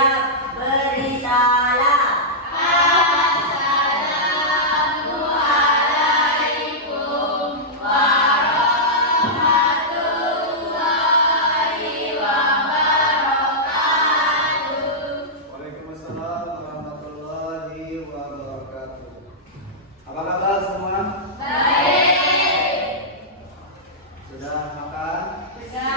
siap beri salam. Assalamualaikum warahmatullahi wabarakatuh. Waalaikumsalam warahmatullahi wabarakatuh. Apa kabar semua? Baik. Sudah makan? Sudah.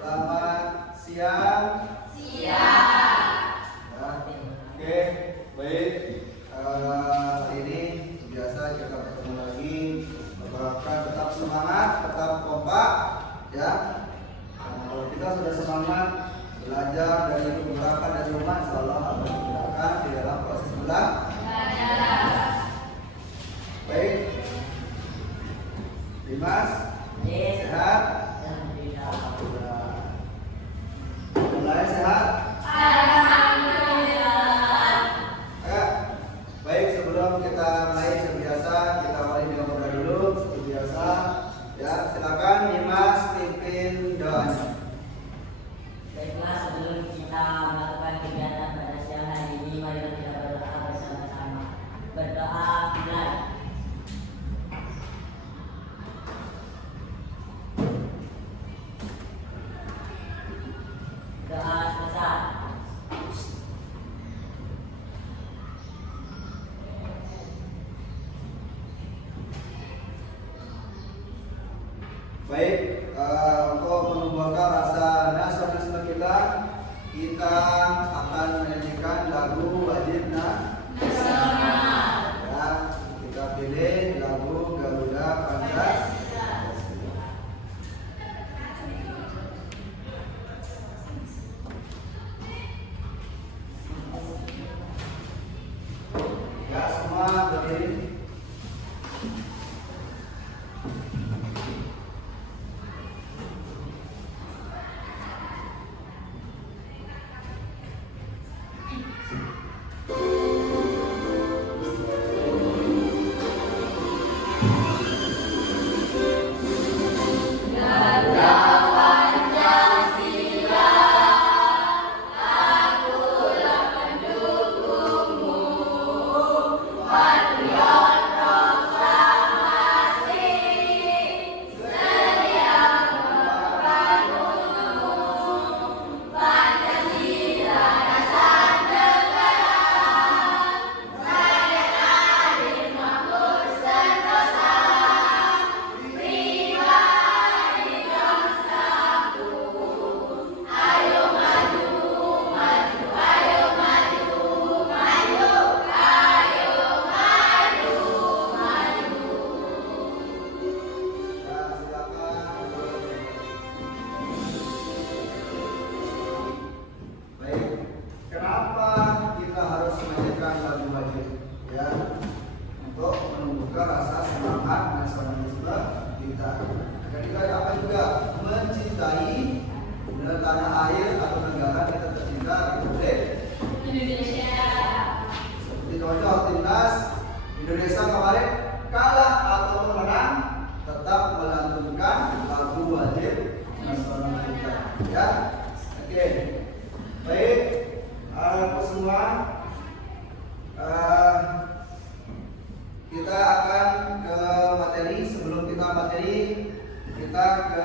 Selamat siang. Siap. Ya. Oke, baik. Hari ini biasa kita bertemu lagi. Harapkan tetap semangat, tetap kompak, ya. Kalau kita sudah semangat belajar dari beberapa dari rumah, insya Allah akan digunakan di dalam proses belajar. Baik, Dimas, sehat? Mulai sehat? Alhamdulillah. Ya. Baik, sebelum kita mulai seperti biasa, kita awali dengan berdoa dulu seperti biasa. Ya, silakan Dimas pimpin doanya. Baiklah, sebelum kita melakukan kegiatan pada siang hari ini, mari kita berdoa bersama-sama. Berdoa mulai. Doa selesai. Baik, untuk menumbuhkan rasa nasionalisme kita akan menyanyikan lagu wajib nasional. Ya, kita pilih lagu Garuda Pancasila. Ya, semua berdiri. Baik, kenapa kita harus menyanyikan lagu wajib? Ya, untuk menumbuhkan rasa semangat nasionalisme kita. Dan kita apa juga mencintai tanah air atau negara kita tercinta Republik Indonesia. Seperti contoh timnas Indonesia kemarin kalah atau menang, tetap melantunkan lagu wajib nasional kita. Ya, oke. Baik, semua kita akan ke materi. Sebelum kita materi, kita ke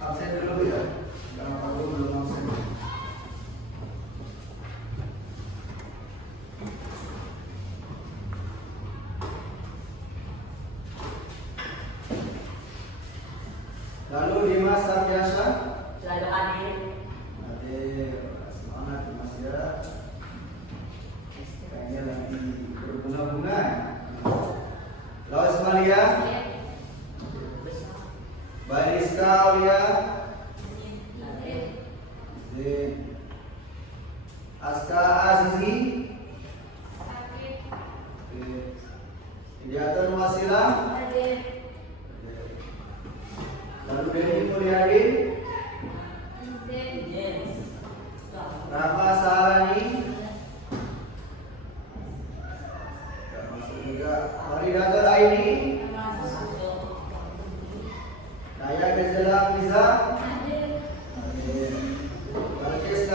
absen dulu ya. Karena aku belum absen. Lalu Dimas Sarjasa. Selalu hadir. Hadir, semangat Dimas ya. Kayaknya lagi berbunga-bunga. Lalu Ismalia, Bariska Aulia, Zin, Aska Azizi, Idiatun Wasila, lalu Dewi Mulyadi, Rahma Saharani, termasuk juga Maridatul Aini, Naya Gezela Liza,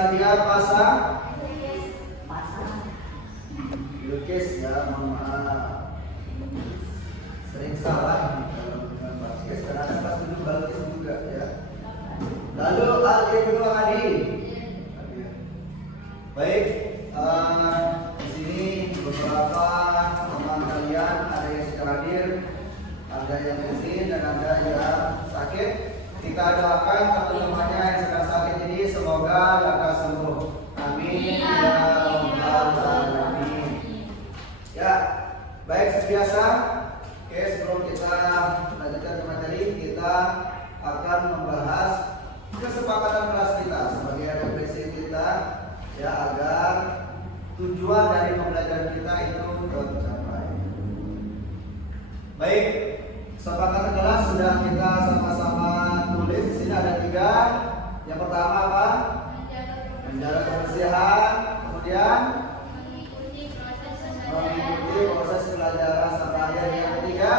Nadia pasang Pasang. lukis ya, mohon maaf. Sering salah kalau dengan basket karena ada pas dulu balkis juga ya. Lalu Al-Ibnu Hadi. Baik, di sini beberapa teman kalian ada yang sudah hadir, ada yang izin dan ada yang sakit. Kita doakan teman-temannya yang sedang sakit ini semoga lekas sembuh. Amin ya rabbal alamin. Ya, baik seperti biasa. Oke, sebelum kita lanjutkan ke materi, kita akan membahas kesepakatan kelas kita sebagai referensi kita ya, agar tujuan dari pembelajaran kita itu tercapai. Baik, kesepakatan kelas sudah kita sama-sama tulis. Di sini ada 3. Yang pertama apa? Menjaga kebersihan. Kemudian mengikuti proses pelajaran sampai akhir. Yang ketiga,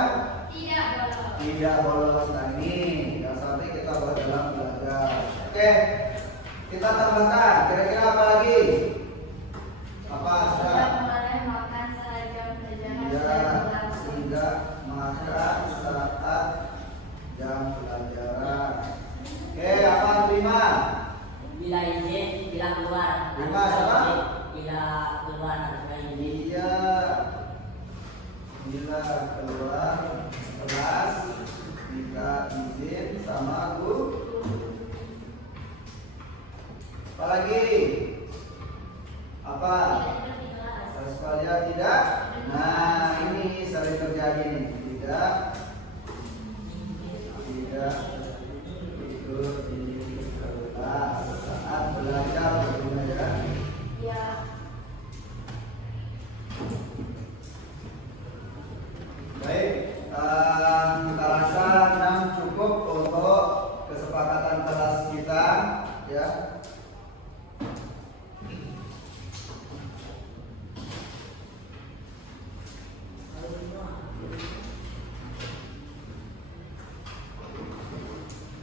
tidak bolos. Nah ini yang sampai kita bahas dalam belajar. Oke, kita tambahkan. Kira-kira apa lagi? Apa? Sudah? Ya, tidak makan saat jam pelajaran. Oke, apa kelima? Bila izin, bila keluar. Lima, siapa? Bila keluar harus izin. Iya. Bila keluar kelas minta izin sama guru. Apalagi? Apa? Waspada tidak? Nah, ini sering terjadi nih. Tidak ikut di kelas saat belajar bagaimana ya? Baik, kita rasa 6 cukup untuk kesepakatan kelas kita ya.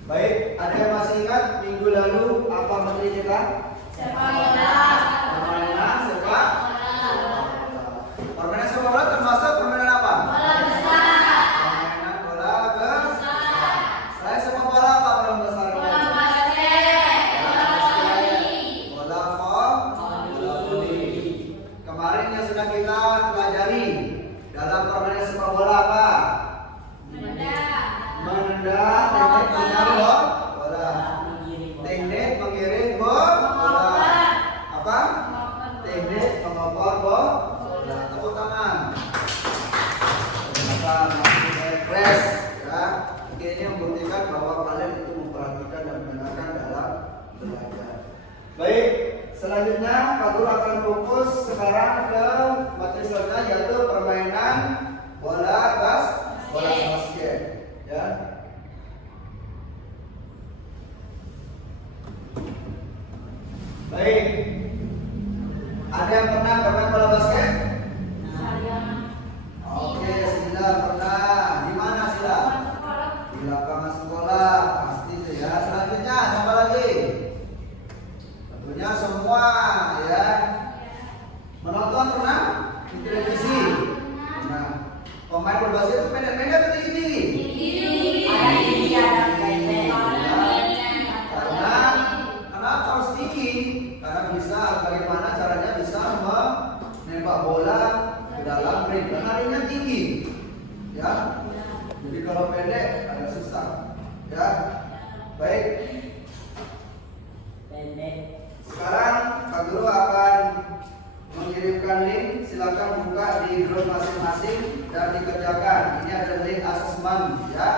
Baik, ada yang masih ingat minggu lalu apa materi kita? Sepak bola. Permainan sepak bola. Permainan sepak bola termasuk permainan apa? Bola besar. Permainan bola besar. Selain sepak bola apa bola besar? Bola basket. Bola voli. Bola voli. Kemarin yang sudah kita pelajari dalam permainan sepak bola apa? Menendang, teknik menarik bola, teknik mengiring bola, apa? Teknik mengopor bola. Tepuk tangan. Ternyata masih press ya. Mungkin ini membuktikan bahwa kalian itu memperhatikan dan mendengarkan dalam belajar. Baik, selanjutnya Pak Guru akan fokus sekarang ke materi selanjutnya yaitu permainan bola basket. Ya. Baik. Ada yang pernah bermain bola basket? Oke, Sila pernah. Di mana Sila? Di lapangan sekolah, pasti itu ya. Selanjutnya siapa lagi? Tentunya semua ya. Menonton pernah? Di televisi. Nah, pemain bola basket itu pendek-pendek atau tinggi-tinggi? Kenapa harus tinggi? Karena bisa bagaimana caranya bisa menembak bola ke dalam ring. Dan larinya tinggi, ya. Jadi kalau pendek agak susah, ya. Baik. Sekarang Pak Guru akan mengirimkan link. Silakan buka di grup masing-masing dan dikerjakan. Ini ada link asesmen, ya.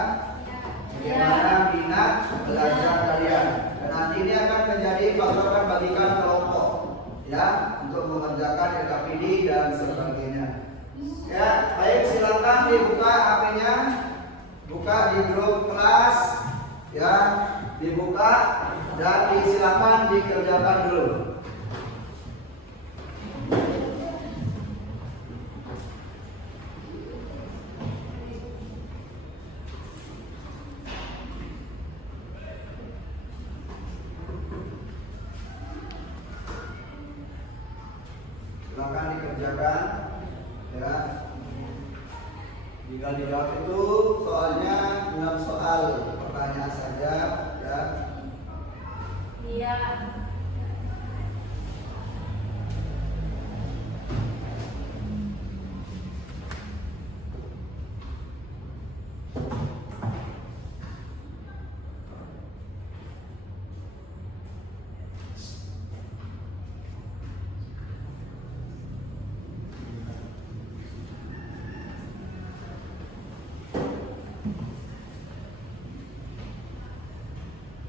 Bagaimana minat belajar kalian. Dan nanti ini akan menjadi faktor akan bagikan kelompok ya untuk mengerjakan LKPD dan sebagainya. Ya, baik silakan dibuka HP-nya. Buka di grup kelas ya, dibuka dan silakan dikerjakan dulu. silakan dikerjakan ya. Tinggal dijawab itu soalnya 6 soal pertanyaan saja ya. Iya.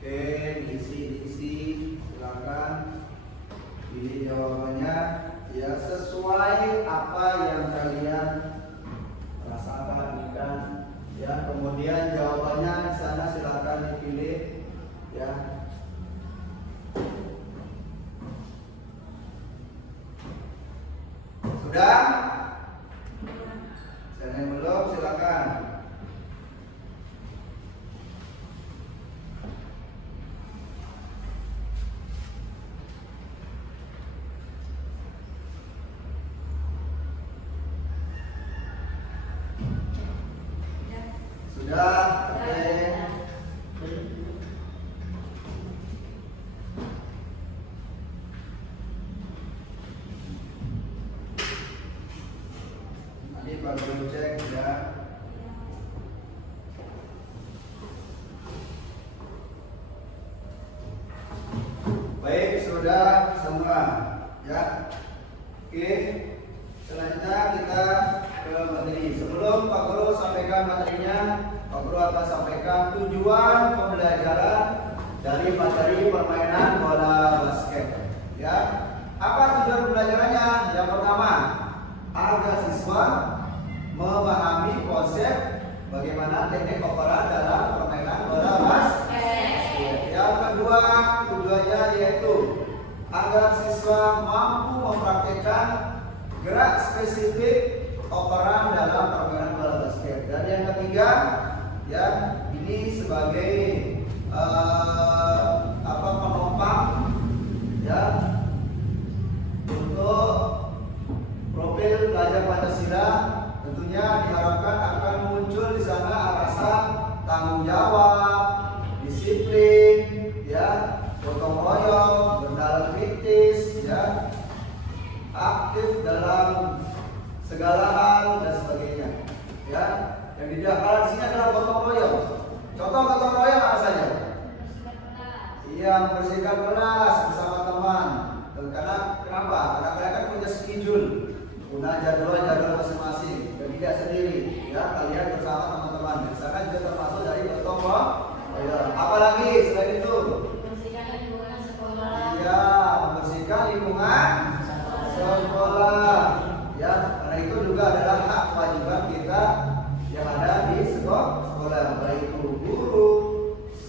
Oke, diisi silakan pilih jawabannya ya sesuai apa yang kalian rasakan kan ya. Kemudian jawabannya di sana silakan dipilih ya. Sudah? Sana yang belum silakan. Sudah, oke. Nanti baru cek ya. Baik, sudah semua ya. Oke. Selanjutnya kita ke materi. Sebelum Pak Guru sampaikan materinya, Pak Guru akan sampaikan tujuan pembelajaran dari materi permainan bola basket. Ya, apa tujuan pembelajarannya? Yang pertama, agar siswa memahami konsep bagaimana teknik operan dalam permainan bola basket. Yang kedua, tujuannya yaitu agar siswa mampu mempraktikkan gerak spesifik operan dalam permainan bola basket. Dan yang ketiga, ya ini sebagai penopang ya untuk profil belajar Pancasila. Tentunya diharapkan akan muncul di sana rasa tanggung jawab, disiplin, ya, gotong royong, bernalar kritis, ya, aktif dalam segala hal dan sebagainya. Ya, yang didapatkan di sini adalah gotong royong. Contoh gotong royong apa saja? Iya, membersihkan kelas bersama teman. Karena kenapa? Karena kalian kan punya schedule, punya jadwal masing-masing, dan tidak sendiri. Ya, kalian bersama teman-teman. Di sana juga termasuk dari gotong royong. Apalagi selain itu? Membersihkan lingkungan sekolah. Iya, membersihkan lingkungan sekolah. Ya, karena itu juga adalah hak kewajiban kita yang ada di sekolah, baik itu guru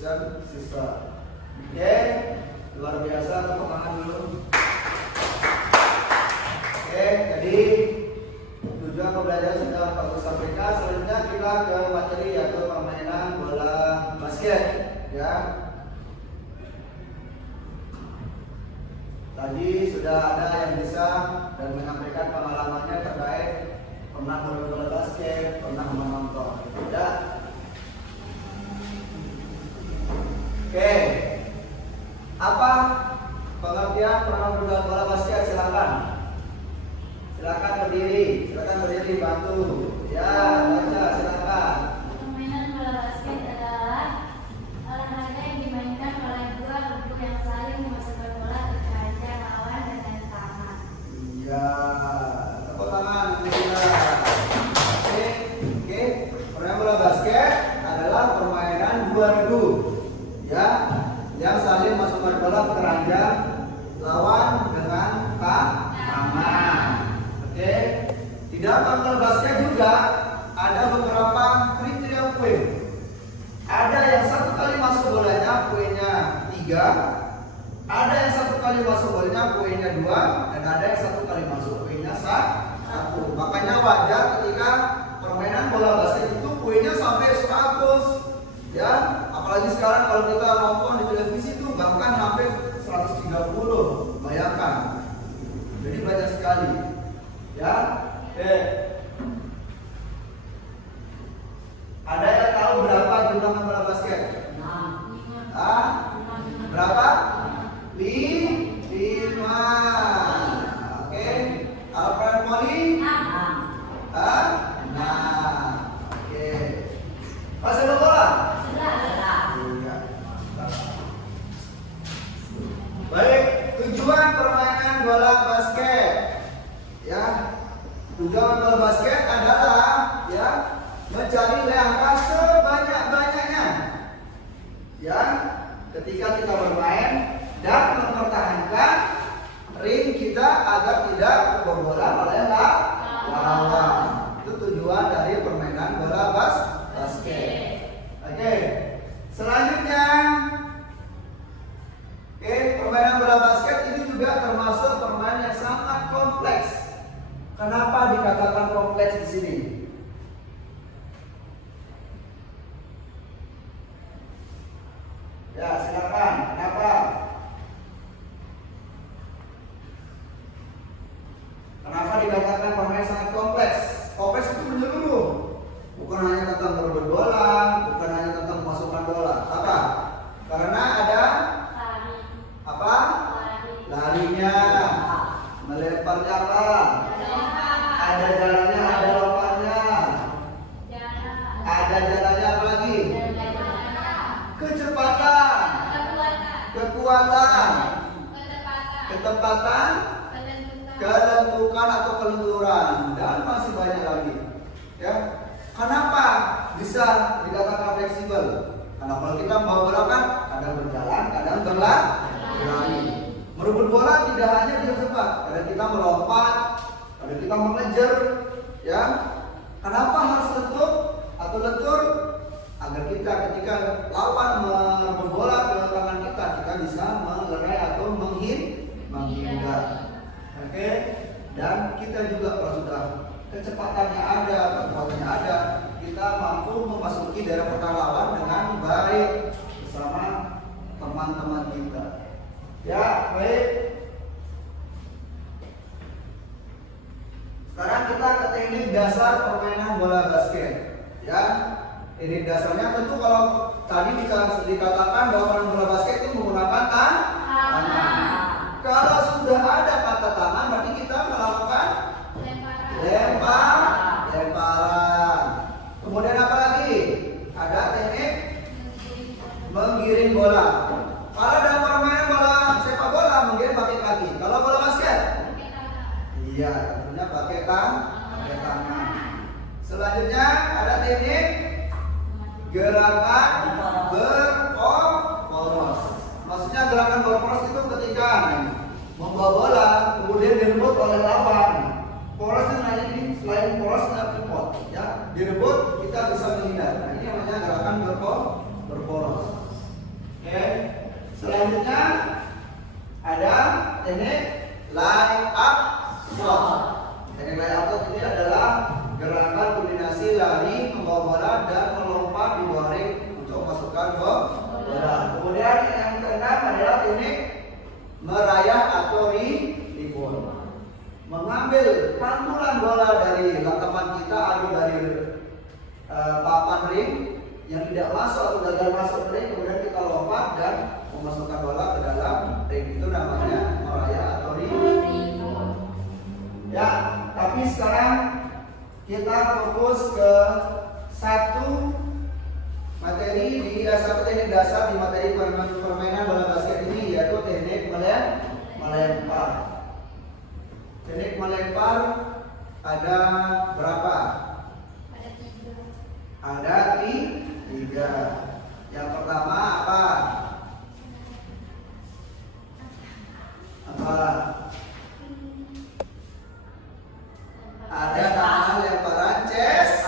dan siswa. Oke, luar biasa, tepuk tangan dulu. Oke, jadi tujuan pembelajaran sudah Pak Guru sampaikan. Selanjutnya kita ke materi yaitu permainan bola basket. Ya, tadi sudah ada yang bisa dan menyampaikan pengalamannya terkait pernah bermain bola basket, pernah menonton. Ya. Oke. Apa pengertian pernah bermain bola basket? Silakan. Silakan berdiri bantu. Ya, baca silakan. Permainan bola basket adalah olahraga yang dimainkan oleh dua kubu yang saling memasukkan bola ke keranjang lawan dengan tangan. Iya, tepuk tangan. Oke. Permainan bola basket adalah permainan dua regu, ya, yang saling masukkan bola ke keranjang lawan dengan tangan. Oke. Di dalam bola basket juga ada beberapa kriteria poin. Ada yang satu kali masuk bolanya poinnya 3, ada yang satu kali masuk bolanya poinnya 2, dan ada yang satu kali masuk poinnya 1. Makanya wajar ketika permainan bola basket itu poinnya sampai 100. Ya, apalagi sekarang kalau kita nonton di televisi itu bahkan hampir 130. Bayangkan. Jadi banyak sekali. bermain dan mempertahankan ring kita agar tidak kebobolan oleh lawan. Itu tujuan dari permainan bola basket. Oke. Selanjutnya, permainan bola basket ini juga termasuk permainan yang sangat kompleks. Kenapa dikatakan kompleks di sini? Ya, silakan. Kenapa? Kenapa dikatakan permainan sangat kompleks? Kompleks itu menyeluruh. Bukan hanya tentang berebut bola, bukan hanya tentang memasukkan bola. Apa? Karena ada Lari. apa? Lari. Larinya, melemparnya apa? Jalan. Ada jalannya, ada lompatnya. Jalan. Ada jalannya apa lagi? Jalan. Kecepatan, Kekuatan. kekuatan, Ketepatan. ketepatan, Kelenturan. kelentukan atau kelenturan, dan masih banyak lagi. Ya, kenapa bisa dikatakan fleksibel? Karena kalau kita mau bola kan kadang berjalan, kadang berlari. Merebut bola tidak hanya di tempat, kadang kita melompat, kadang kita mengejar. Ya, kenapa harus lentur atau lentur? Agar kita ketika lawan merebut bola ke tangan kita bisa melerai atau menghindar. Oke, dan kita juga kalau sudah kecepatannya ada, kekuatannya ada, kita mampu memasuki daerah pertahanan lawan dengan baik bersama teman-teman kita. Ya, baik. Sekarang kita ke teknik dasar permainan bola basket. Ya, teknik dasarnya tentu kalau tadi dikatakan bahwa permainan bola basket itu menggunakan tangan. Kalau sudah ada patah tangan, berarti kita melakukan lemparan. Kemudian apa lagi? Ada teknik menggiring bola. Kalau dalam permainan bola sepak bola menggiring pakai kaki. Kalau bola basket, iya, tentunya pakai tangan. Selanjutnya ada teknik gerakan berporos. Maksudnya gerakan berporos itu ketika membawa bola kemudian direbut oleh lawan. Poros itu hanya ini, selain poros ada pivot, ya. Direbut kita bisa menghindar. Nah, ini namanya gerakan berporos. Oke. Selanjutnya ada teknik line up shot. Teknik line up shot ini adalah gerakan kombinasi lari, membawa bola dan melompat di bawah ring untuk masukkan bola. Kemudian yang keenam adalah teknik merayah atau rebound. Mengambil pantulan bola dari teman kita atau dari papan ring yang tidak masuk atau gagal masuk ring, kemudian kita lompat dan memasukkan bola ke dalam ring. Itu namanya merayah atau rebound. Ya, tapi sekarang kita fokus ke satu materi satu teknik dasar di materi permainan bola basket ini, yaitu teknik melempar. Teknik melempar ada berapa? Ada tiga. Yang pertama apa? Ada tangan lemparan chest.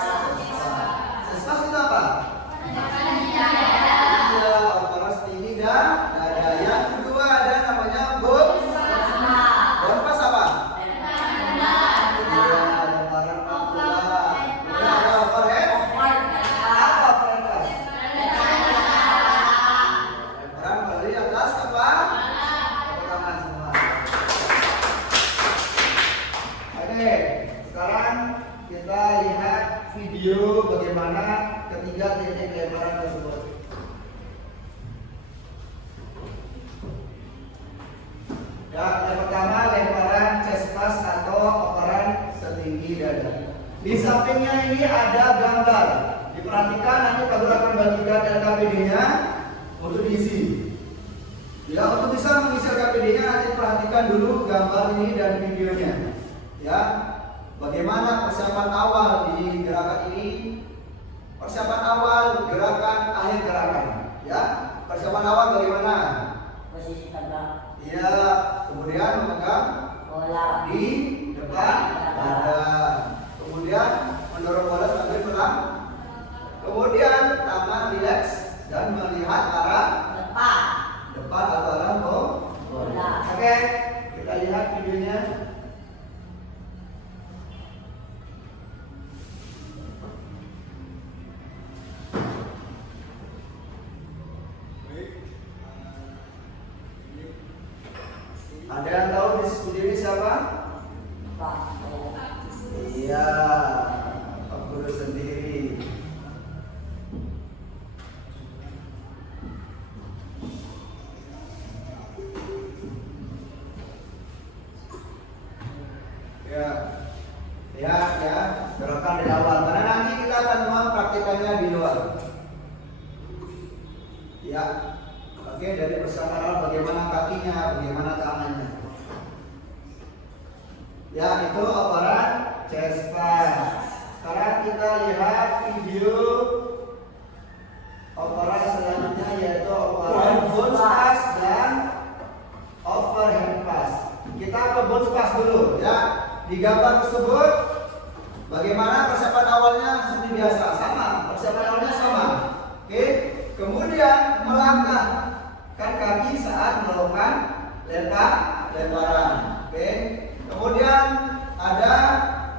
Chest itu apa? Iya, operas tinggi dan dada. Yang kedua ada namanya bonpas apa? Iya, lemparan bola. Ada overhead. Apa overhead? Lemparan dari atas apa? Tangan semua. Oke, sekarang kita lihat video bagaimana ketiga teknik lemparan tersebut. Ya, yang pertama lemparan chest pass atau operan setinggi dada. Di sampingnya ini ada gambar. Diperhatikan, nanti Kak akan bagikan LKPD-nya untuk diisi. Ya, untuk bisa mengisi LKPD-nya nanti perhatikan dulu gambar ini dan videonya. Ya, bagaimana persiapan awal di gerakan ini? Persiapan awal, gerakan, akhir gerakan. Ya, persiapan awal bagaimana? tegak. Iya, kemudian memegang Bola. di depan dada. Kemudian mendorong bola sambil pelan. Kemudian tangan rileks dan melihat arah Depan. depan atau arah Bola. Oke, kita lihat videonya. Ada yang tahu di studi ini siapa? Pak. Iya, Pak Guru sendiri. Ya, ya, gerakan dari awal. Karena nanti kita akan mempraktikannya di luar. Ya, oke. Dari persiapan awal bagaimana kakinya, bagaimana tangannya. Ya, itu operan chest press. Sekarang kita lihat video operan selanjutnya yaitu operan bounce pass dan overhand pass. Kita ke bounce pass dulu ya. Di gambar tersebut bagaimana persiapan awalnya seperti biasa, sama. Persiapan awalnya sama. Oke. Kemudian melangkahkan kaki saat melakukan lemparan. Oke. Kemudian ada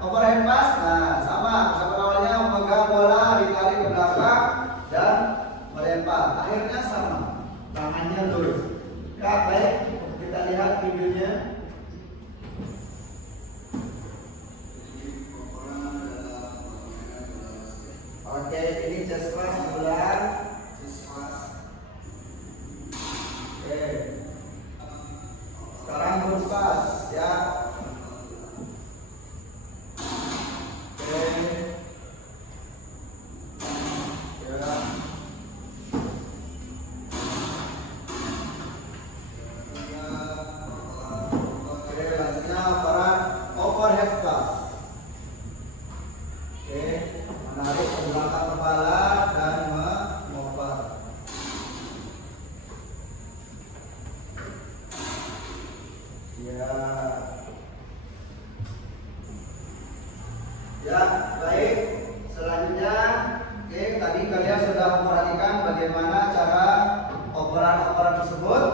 overhand pass. Nah, sama. Persiapan awalnya memegang bola, ditarik ke belakang dan melempar. Akhirnya sama. Tangannya lurus. Ya, baik. Kita lihat videonya. Oke, ini chest press bulan. Oke. Sekarang bounce pass ya. Oke. Ya. Oke, selanjutnya operan overhead pass. Oke, menarik ke belakang kepala dan memopar. Ya. Ya, baik. Selanjutnya, oke, tadi kalian sudah memperhatikan bagaimana cara operan-operan tersebut.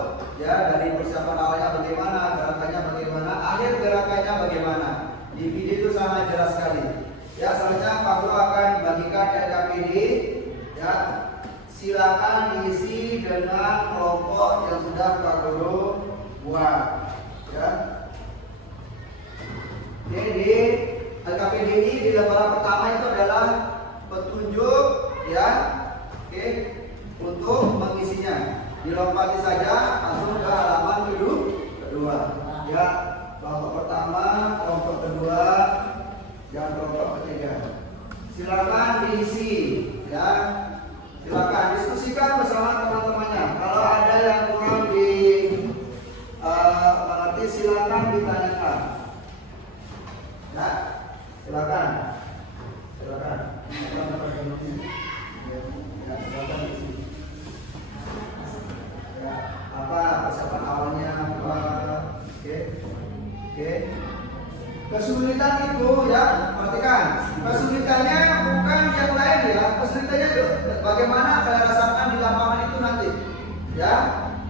Ya, dari persiapan awalnya bagaimana, gerakannya bagaimana, akhir gerakannya bagaimana. Di video itu sangat jelas sekali. Ya, selanjutnya Pak Guru akan bagikan LKPD. Ya, silakan diisi dengan kelompok yang sudah Pak Guru buat. Ya. Jadi LKPD ini di lembaran pertama itu adalah petunjuk, ya, oke, untuk mengisinya. Dilompati saja langsung ke halaman kedua. Ya, kelompok pertama, kelompok kedua, dan kelompok ketiga. Silakan diisi, ya. Silakan diskusikan bersama teman-temannya. Kalau ada yang kurang mengerti, silakan ditanyakan. Ya, silakan. Silakan. Ya, silakan diisi. Ya, apa persiapan awalnya apa? Oke. Kesulitan itu ya, perhatikan. Kesulitannya bukan yang lain ya. Kesulitannya itu bagaimana kalian rasakan di lapangan itu nanti. Ya,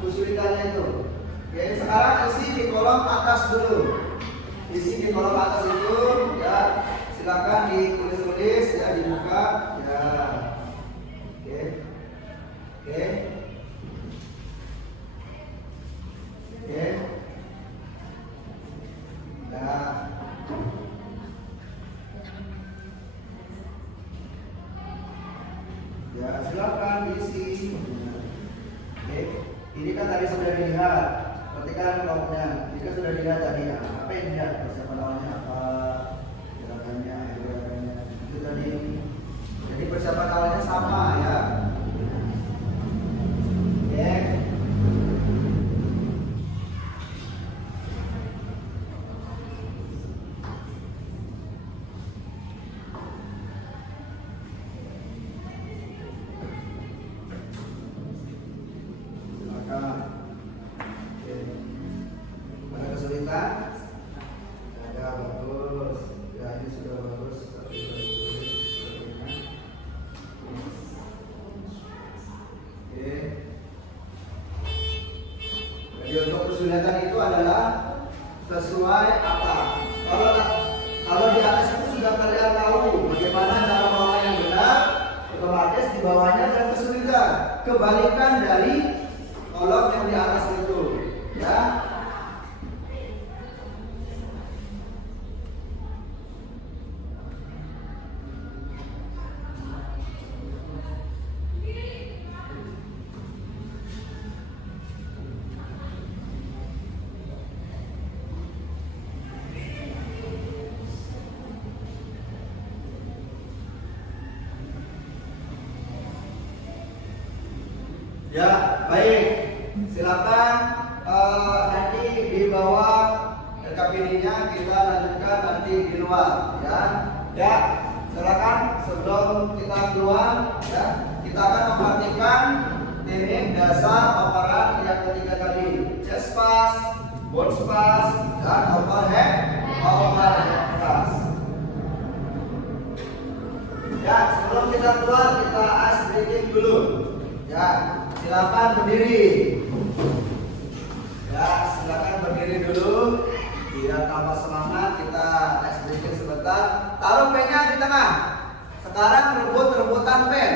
kesulitannya itu. Oke, sekarang isi di kolom atas dulu. Isi di kolom atas itu ya. Silakan ditulis-tulis ya, dibuka ya. Oke. Nah, ya silakan diisi. Oke, ini kan tadi sudah dilihat. Perhatikan kelompoknya. Jika sudah dilihat tadi, apa yang dilihat? Persiapan awalnya apa? Gerakannya. Itu tadi. Jadi persiapan awalnya sama ya. Oke. Jadi untuk kesulitan itu adalah sesuai apa? Kalau di atas itu sudah kalian tahu bagaimana cara bawa yang benar, otomatis di bawahnya ada kesulitan. Kebalikan dari kolom yang di atas itu, ya. Ya, baik. Silakan nanti di bawah RKPD-nya kita lanjutkan nanti di luar, ya. Ya, silakan sebelum kita keluar, ya, kita akan memperhatikan teknik dasar paparan yang ketiga tadi, chest pass, box pass, dan overhead pass. Ya, sebelum kita keluar kita ice breathing dulu. Ya, silakan berdiri. Ya, silakan berdiri dulu. Biar tambah semangat kita ice breathing sebentar. Taruh pennya di tengah. Sekarang rebut-rebutan pen.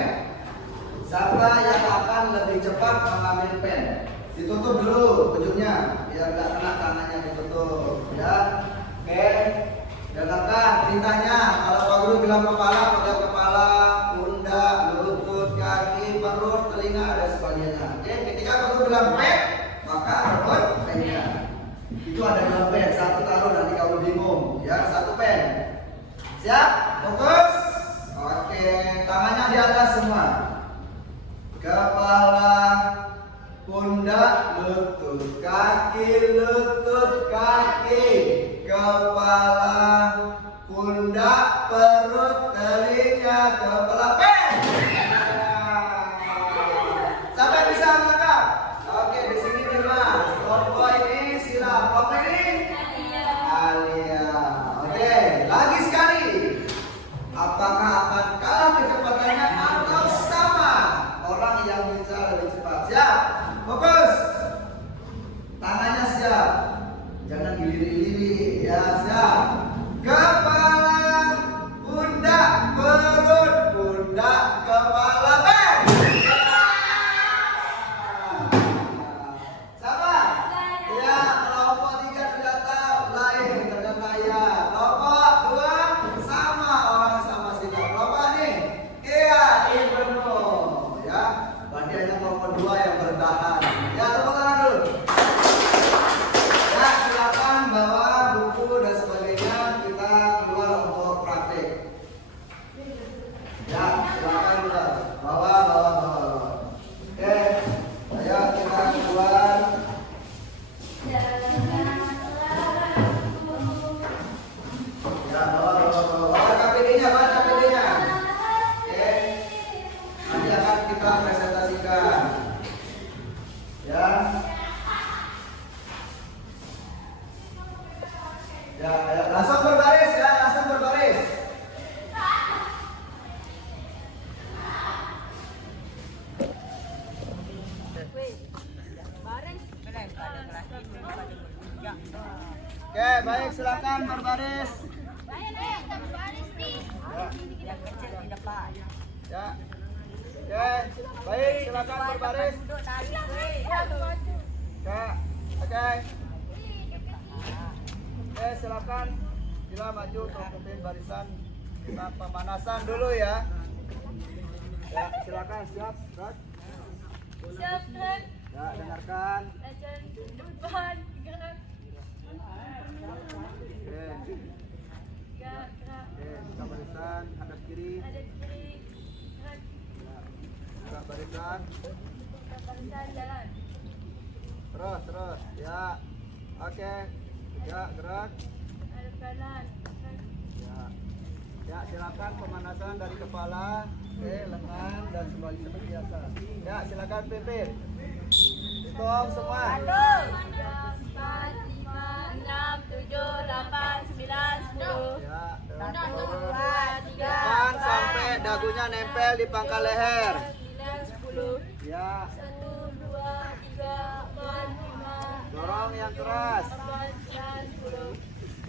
Siapa yang akan lebih cepat mengambil pen? Ditutup dulu ujungnya biar nggak kena tangannya, ditutup. Ya, oke. Dengarkan perintahnya. Kalau Pak Guru bilang kepala, pegang kepala, pundak, lutut, kaki, perut, telinga, dan sebagainya. Oke, ketika Pak Guru bilang pen, maka rebut pennya. Itu ada dalam pen. Satu taruh, nanti kamu bingung. Ya, satu pen. Siap? Fokus. Oke, tangannya di atas semua. Kepala, pundak, lutut, kaki, kepala, pundak, perut, telinga, kepala, pen. Sampai bisa menangkap? Oke, di sini Dimas. Kelompok ini silam. Kelompok ini Alia. Oke, lagi sekali. Apakah akan kalah kecepatannya atau sama? Orang yang bisa lebih cepat. Siap? Fokus. Tangannya siap. Jangan dilirik-lirik. Ya, siap. Kepala, pundak, perut, pundak, kepala, pen. Sama? Ya, kelompok 3 sudah tahu. Lain dengan layar. Kelompok 2 sama, orang sama sikap. Kelompok ini, iya, Ibnu. Ya, berarti hanya kelompok 2 yang bertahan. Ya, tepuk tangan dulu. Ya, silakan bawa buku dan sebagainya, kita keluar untuk praktik. Ya, silakan keluar. Bawa. Oke, ayo kita keluar. Ya, bawa KPD-nya, baca KPD-nya. Oke, nanti akan kita presentasikan. Ya. Ya, ayo langsung berbaris ya, langsung berbaris. Oke, baik, silakan berbaris. Ya. Oke, baik, silakan berbaris. Oke. Oke, silakan bila maju untuk pimpin barisan. Kita pemanasan dulu ya. Ya, silakan siap, Brad. Siap, Brad. Ya, dengarkan. Depan, gerak. Oke. Gerak. Oke, kita barisan hadap kiri. Ada kiri. Gerak. Ya. Buka barisan. Barisan jalan. Terus. Ya. Oke. Ya, gerak. Ada kanan. Ya, silakan pemanasan dari kepala, lengan dan sebagainya seperti biasa. Ya, silakan pimpin. Hitung semua. 1, 2, 4, 5, 6, 7, 8, 9, 10. Ya, 1, 2, 3, depan sampai dagunya nempel di pangkal leher. 9, 10. Ya, 1, 2, 3, 4, 5, dorong yang keras. 1,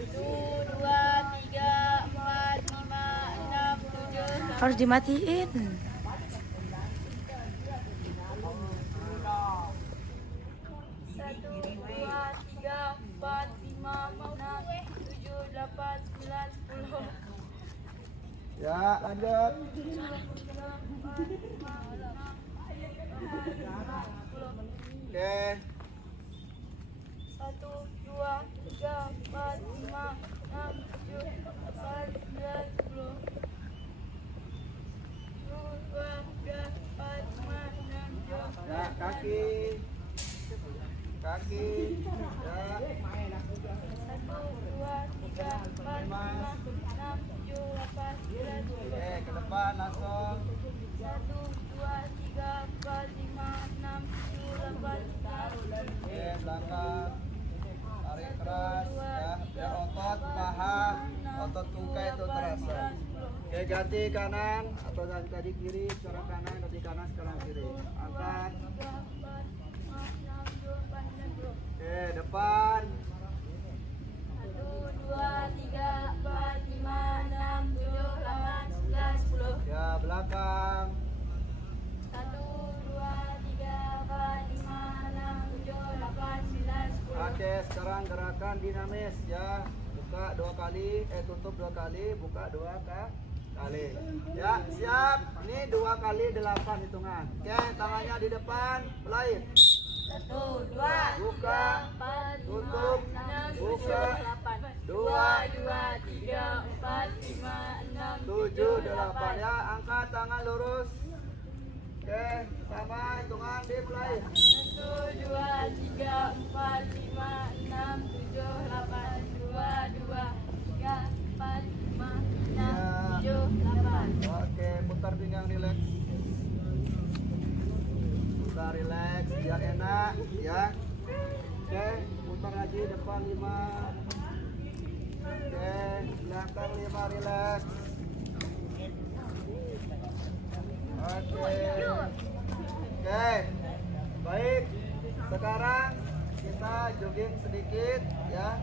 2, 3, 4, 5, 6, 7. Harus dimatiin. 1, 2, 3, 4, 5, 6, 7, 8, 9, 10. Ya, lanjut. 1, Oke. 2, 3, 4, 5, 6, 7, 8, 9, 10. 1, 2, 3, 4, 5, 6, 7. Ya, kaki. Kaki. Ya. 1, 2, 3, 4, 5, 6, 7, 8, 9, 10. Oke, ke depan langsung. 1, 2, 3, 4, 5, 6, 7, 8, 9. Oke, belakang. Tarik keras ya, biar otot paha, otot tungkai itu terasa. Oke, ganti kanan atau tadi kiri, sekarang kanan, ganti kanan, sekarang kiri. Angkat. 3, 4, 5, 6, 7, 8, 9, 10. Oke, depan. 1, 2, 3, 4, 5, 6, 7, 8, 9, 10. Ya, belakang. 1, 2, 3, 4, 5, 6, 7, 8, 9, 10. Oke, sekarang gerakan dinamis ya. Buka 2 kali, tutup 2 kali, buka 2 kali. Ya, siap. Ini 2 kali 8 hitungan. Oke, tangannya di depan, mulai. 1, 2, Buka, 4, 5, tutup, 6, 7, buka, 8. 2, 2, 3, 4, 5, 6, 7, 8 ya. Angkat tangan lurus. Oke, sama hitungan dimulai. 1, 2, 3, 4, 5, 6, 7, 8. 2, 2, 3, 4, 5, 6, 7, 8. Oke, putar pinggang rileks. Putar rileks biar enak ya. Oke, putar lagi depan 5. Oke, belakang 5 rileks. Oke, baik. Sekarang kita jogging sedikit ya.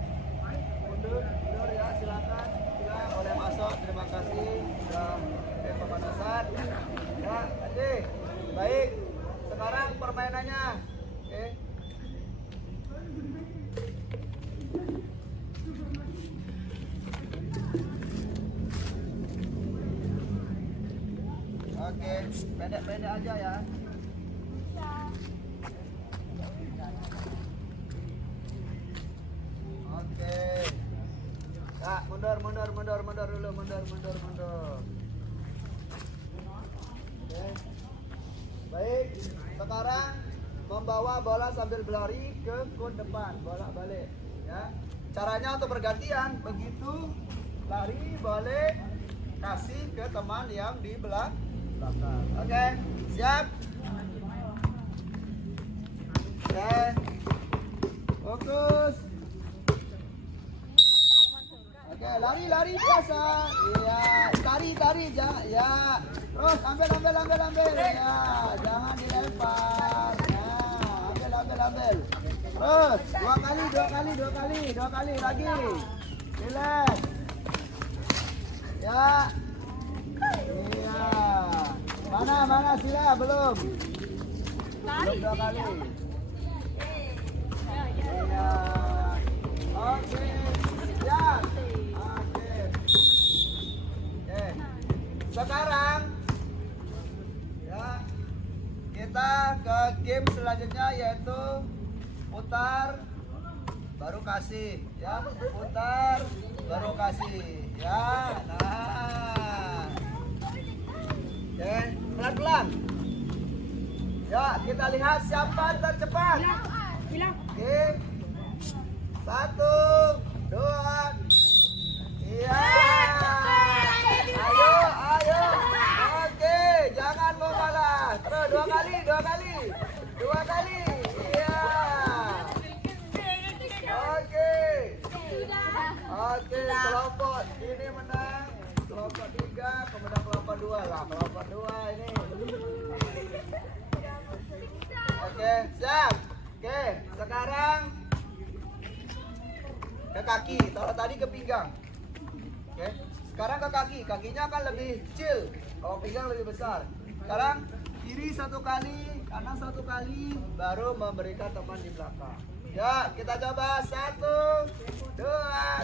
Mundur ya, silakan. Ya, boleh masuk. Terima kasih sudah pemanasan. Ya, oke. Baik. Sekarang permainannya. Oke. Oke, pendek-pendek aja ya. Oke. Ya, mundur dulu, mundur. Oke. Baik, sekarang membawa bola sambil berlari ke kon depan, bola balik ya. Caranya untuk bergantian, begitu lari balik kasih ke teman yang di belakang. Oke, siap. Oke. Fokus. Oke, lari biasa. Iya, tarik ya. Terus ambil. Ya, jangan dilempar. Ya, ambil. Terus, dua kali lagi. Relax. Ya. Iya. Mana sila belum? Belum 2 kali. Iya. Oke. Siap. Oke. Sekarang ya kita ke game selanjutnya yaitu putar baru kasih ya, putar baru kasih ya. Nah, oke, pelan-pelan ya, kita lihat siapa tercepat. Oke, 1, 2, iya, ayo, oke, jangan mau kalah. Terus 2 kali, iya, oke, kelompok ini menang, kelompok 3, kemudian kelompok 2 lah, kelompok 2 ini. Oke, siap. Oke, sekarang kaki. Taruh tadi ke pinggang. Oke. Sekarang ke kaki. Kakinya akan lebih kecil. Kalau pinggang lebih besar. Sekarang kiri 1 kali, kanan 1 kali, baru memberikan teman di belakang. Ya, kita coba 1, 2,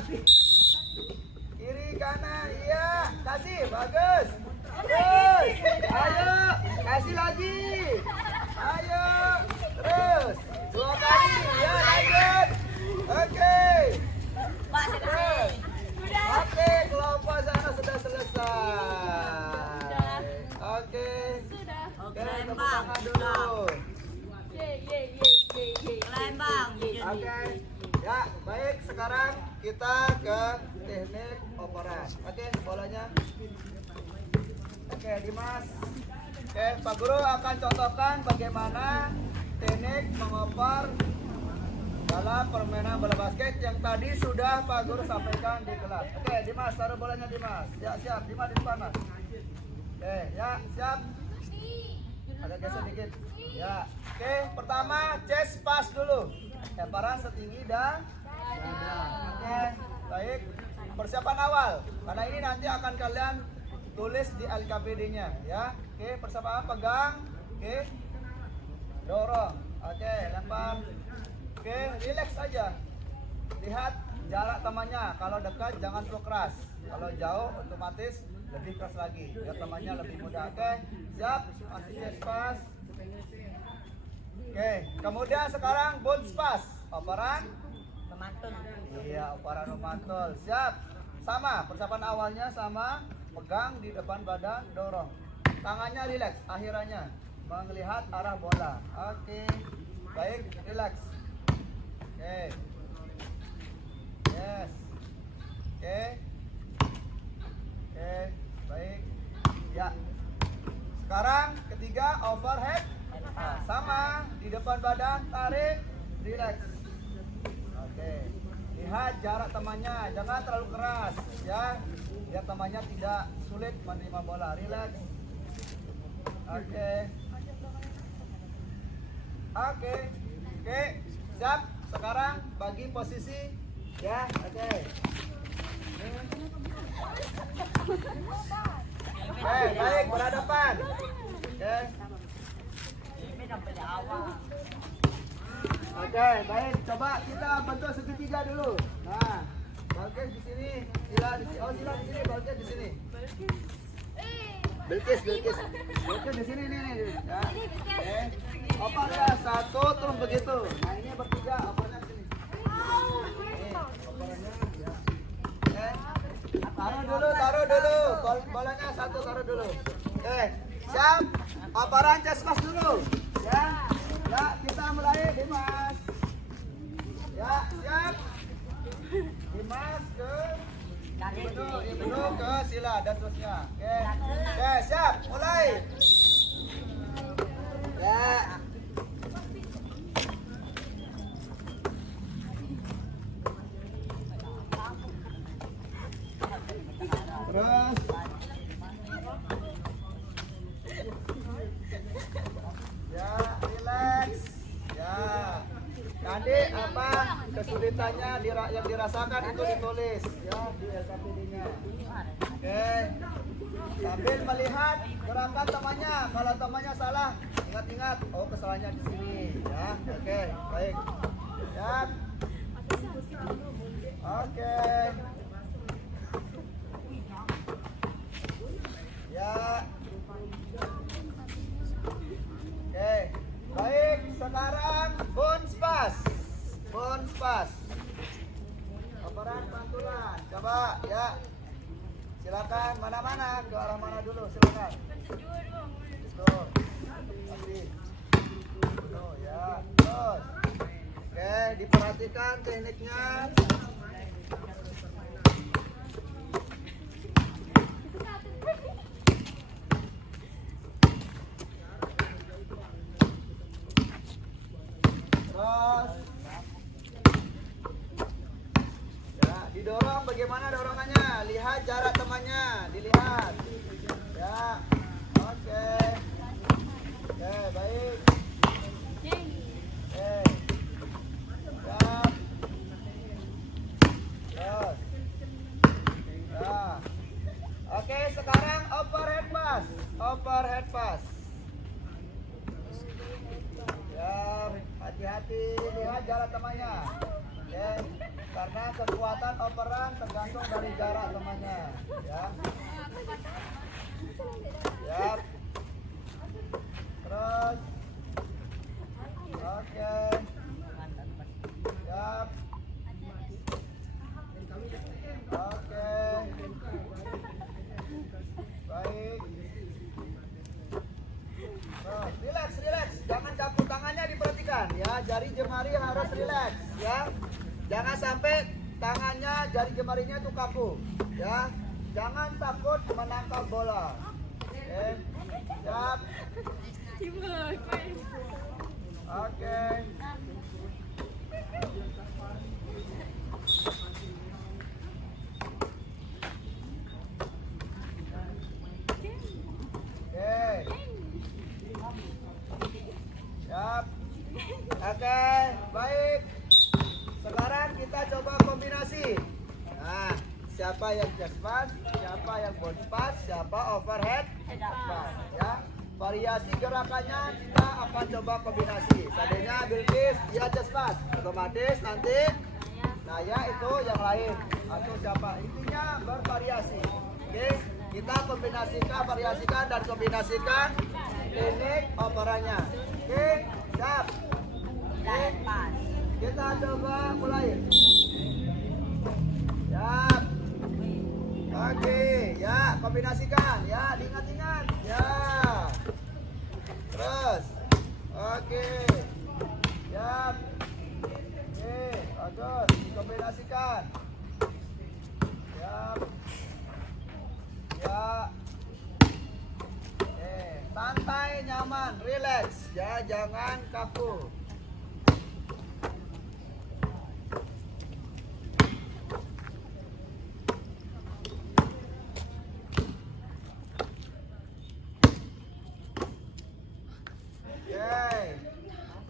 3. Kiri kanan, iya, kasih, bagus. Terus, ayo, kasih lagi. Ayo, terus, 2 kali, ya lanjut. Oke. Pak, Terus. Oke, kelompok sana sudah selesai. Oke. Sudah. Oke, tepuk tangan dulu. Keren bang. Oke. Ya, baik. Sekarang kita ke teknik operan. Oke, bolanya. Oke, Dimas. Oke, Pak Guru akan contohkan bagaimana teknik mengoper dalam permainan bola basket yang tadi sudah Pak Guru sampaikan di kelas. Oke, Dimas, taruh bolanya Dimas. Ya, siap. Dimas di depan, Mas. Oke, ya, siap. Agak geser dikit. Ya. Oke, pertama chest pass dulu. Lemparan setinggi dan dada. Oke, baik. Persiapan awal. Karena ini nanti akan kalian tulis di LKPD-nya, ya. Oke, persiapan pegang. Oke. Dorong. Oke, lempar. Oke, relax aja. Lihat jarak temannya. Kalau dekat jangan terlalu keras. Kalau jauh otomatis lebih keras lagi. Biar temannya lebih mudah. Oke, siap. Masih chest pass. Oke, kemudian sekarang bounce pass. Operan Memantul. iya, operan memantul. Siap. Sama, persiapan awalnya sama. Pegang di depan badan, dorong. Tangannya relax, akhirannya melihat arah bola. Oke. Baik, relax. Oke. Yes. Oke. Oke, baik. Ya. Sekarang ketiga overhead. Nah, sama di depan badan, tarik, relax. Oke. Lihat jarak temannya, jangan terlalu keras ya. Biar temannya tidak sulit menerima bola. Relax. Oke. Oke. Oke, siap. Sekarang bagi posisi ya. Oke. Oke, baik, berhadapan. Oke. Ini sampai di awal. Oke, baik. Coba kita bentuk segitiga dulu. Nah, Balkis di sini, Sila di sini. Oh, Sila di sini, Balkis di sini. Bilkis di sini nih. Ya. Oke. Opernya 1 terus begitu. Nah, ini bertiga opernya di sini. Nih, opernya ya. Oke. Taruh dulu. Bolanya 1 taruh dulu. Oke. Siap. Operan chest pass dulu. Ya. Ya, kita mulai Dimas. Ya, siap. Dimas ke Ibnu ke Sila dan seterusnya. Oke. Oke, siap. Mulai. Ya. Terus. Ya, relax. Ya. Nanti apa kesulitannya yang dirasakan itu ditulis ya di LKPD-nya. Oke. Sambil melihat gerakan temannya. Kalau temannya salah, ingat-ingat. Oh, kesalahannya di sini ya. Oke, baik. Siap. Oke. Ya. Oke. Baik, sekarang bounce pass. Operan pantulan. Coba ya. Silakan mana-mana ke arah mana dulu, silakan. Tuh. Masih. Tuh ya. Terus. Oke, diperhatikan tekniknya. Terus. Ya, didorong bagaimana dorongannya? Lihat jarak temannya, dilihat. Ya. Oke. Oke, baik. Oke. Siap. temannya. Oke. Karena kekuatan operan tergantung dari jarak temannya, ya. Siap. Terus. Oke. Siap. Oke. Baik. Terus, relax. Jangan kaku, tangannya diperhatikan ya. Jari jemari harus relax ya. Jangan sampai tangannya, jari jemarinya itu kaku ya. Jangan takut menangkap bola. Oke. Siap. Oke. Siap. Oke, baik. Sekarang kita coba kombinasi. Nah, siapa yang chest pass, siapa yang bounce pass, siapa overhead pass, ya. Variasi gerakannya kita akan coba kombinasi. Seandainya Bilkis dia chest pass, otomatis nanti Naya itu yang lain atau siapa. Intinya bervariasi. Oke, kita variasikan dan kombinasikan teknik operannya. Oke, siap. Oke, kita coba mulai. Siap. Oke, ya kombinasikan, ya diingat-ingat, ya. Terus, oke, siap. Oke, bagus, dikombinasikan. Siap. Ya. Santai, nyaman, relax, ya jangan kaku.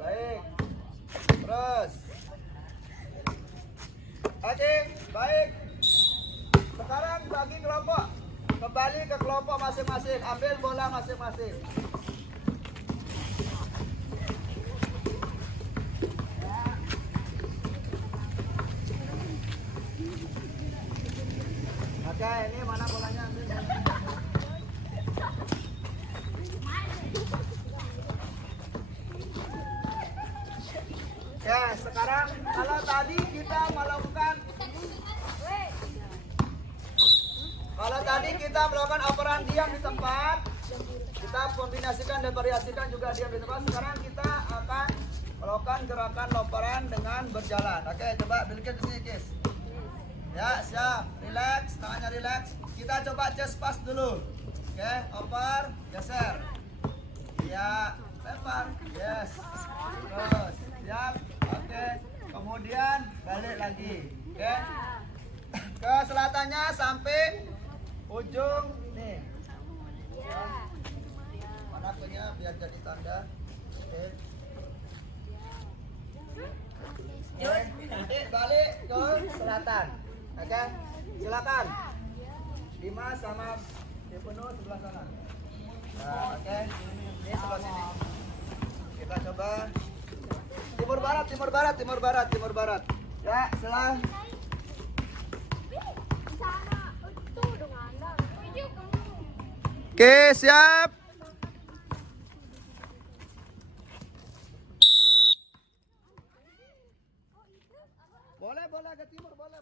Baik. Terus. Oke, baik. Sekarang bagi kelompok. Kembali ke kelompok masing-masing. Ambil bola masing-masing. Oke, ini mana bolanya? Ambil. Ya, sekarang kalau tadi kita melakukan operan diam di tempat, kita kombinasikan dan variasikan juga diam di tempat. Sekarang kita akan melakukan gerakan operan dengan berjalan. Oke, coba balikin ke sini, Kis. Ya, siap. Relax, tangannya relax. Kita coba chest pass dulu. Oke, oper, geser. Ya, lempar. Yes. Terus, siap. Oke, kemudian balik lagi. Oke, ke selatannya sampai ujung nih. Mana punya biar jadi tanda. Oke. Nanti balik ke selatan. Oke, silakan. Dimas sama Penuh sebelah sana. Nah, oke. Ini sebelah sini. Kita coba. Timur barat. Ya, setelah. Oke, siap. Boleh ke timur, boleh.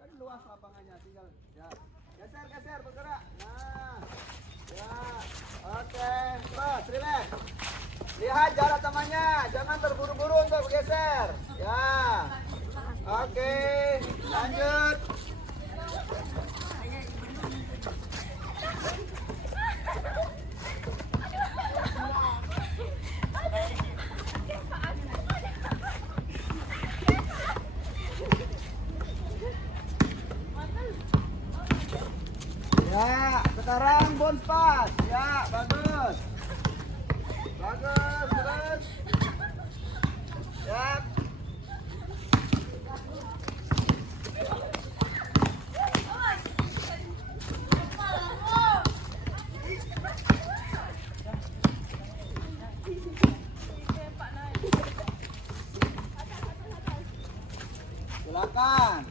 Kan luas lapangannya, tinggal ya. Geser, bergerak. Nah. Ya. Oke, terus relax. Lihat jarak temannya, jangan terburu-buru untuk bergeser. Ya. Oke, lanjut. Ya, sekarang bounce pass. Ya, bagus. Terus. Ya. Silakan.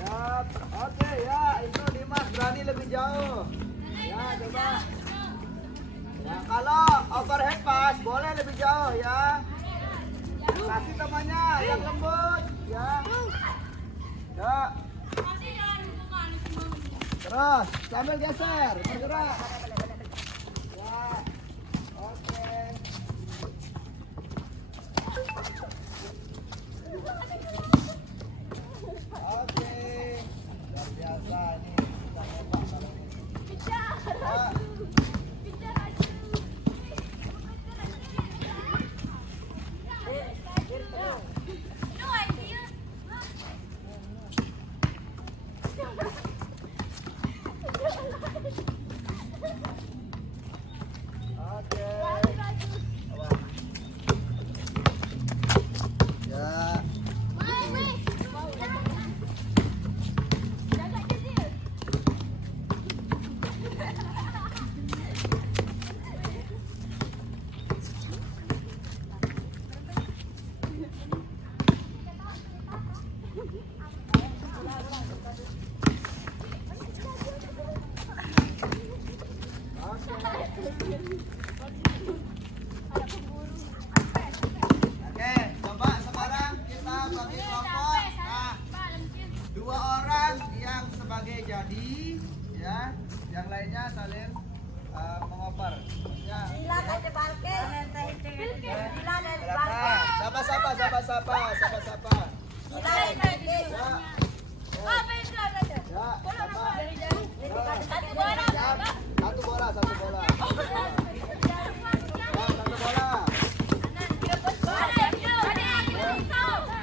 Siap. Oke ya, itu Dimas berani lebih jauh. Ya, coba. Ya, kalau overhead pass boleh lebih jauh ya. Kasih temannya yang lembut ya. Ya. Terus sambil geser, bergerak. Ya. Oke. Oke. Luar biasa ini kita nembak kalau ini. Ya. Oke. Ya. Oke, coba sekarang kita bagi kelompok. Nah, 2 orang yang sebagai jadi, ya, yang lainnya saling mengoper. Ya. Silakan diparkir. Silakan Silakan. Sapa-sapa. Silakan diparkir. Ya. Ya, sapa. Satu bola. Ya, satu bola.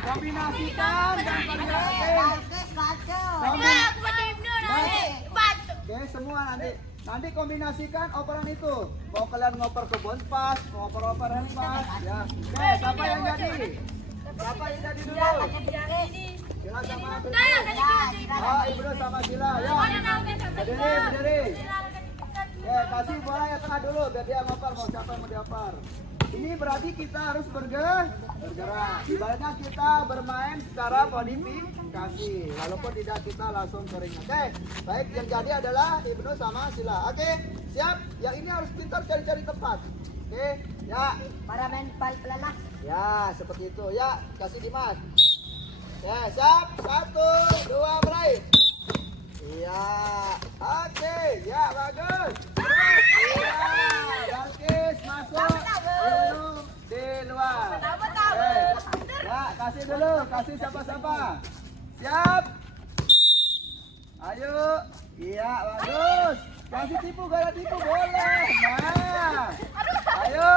Kombinasikan dan Oke, semua nanti kombinasikan operan itu. Mau kalian ngoper ke bounce pass, ngoper hand pass, ya. Oke, siapa yang jadi? Siapa yang jadi dulu? Sila sama Oh, Ibnu sama Sila, ya. Berdiri. Ya, kasih bola yang tengah dulu biar dia ngoper, mau siapa yang mau dioper. Ini berarti kita harus bergerak. Ibaratnya kita bermain secara modifikasi. Walaupun tidak kita langsung sering. Oke, baik, yang jadi adalah Ibnu sama Sila. Oke, siap. Yang ini harus pintar cari-cari tempat. Oke, ya. Para main pelan lah. Ya, seperti itu. Ya, kasih Dimas. Ya, siap. 1, 2, mulai. Iya. Oke, ya, bagus. Iya, Darkis masuk. Ibnu di luar. Ya, kasih dulu, kasih siapa-siapa. Siap. Ayo. Iya, bagus. Kasih tipu, gaya tipu boleh. Nah. Ayo.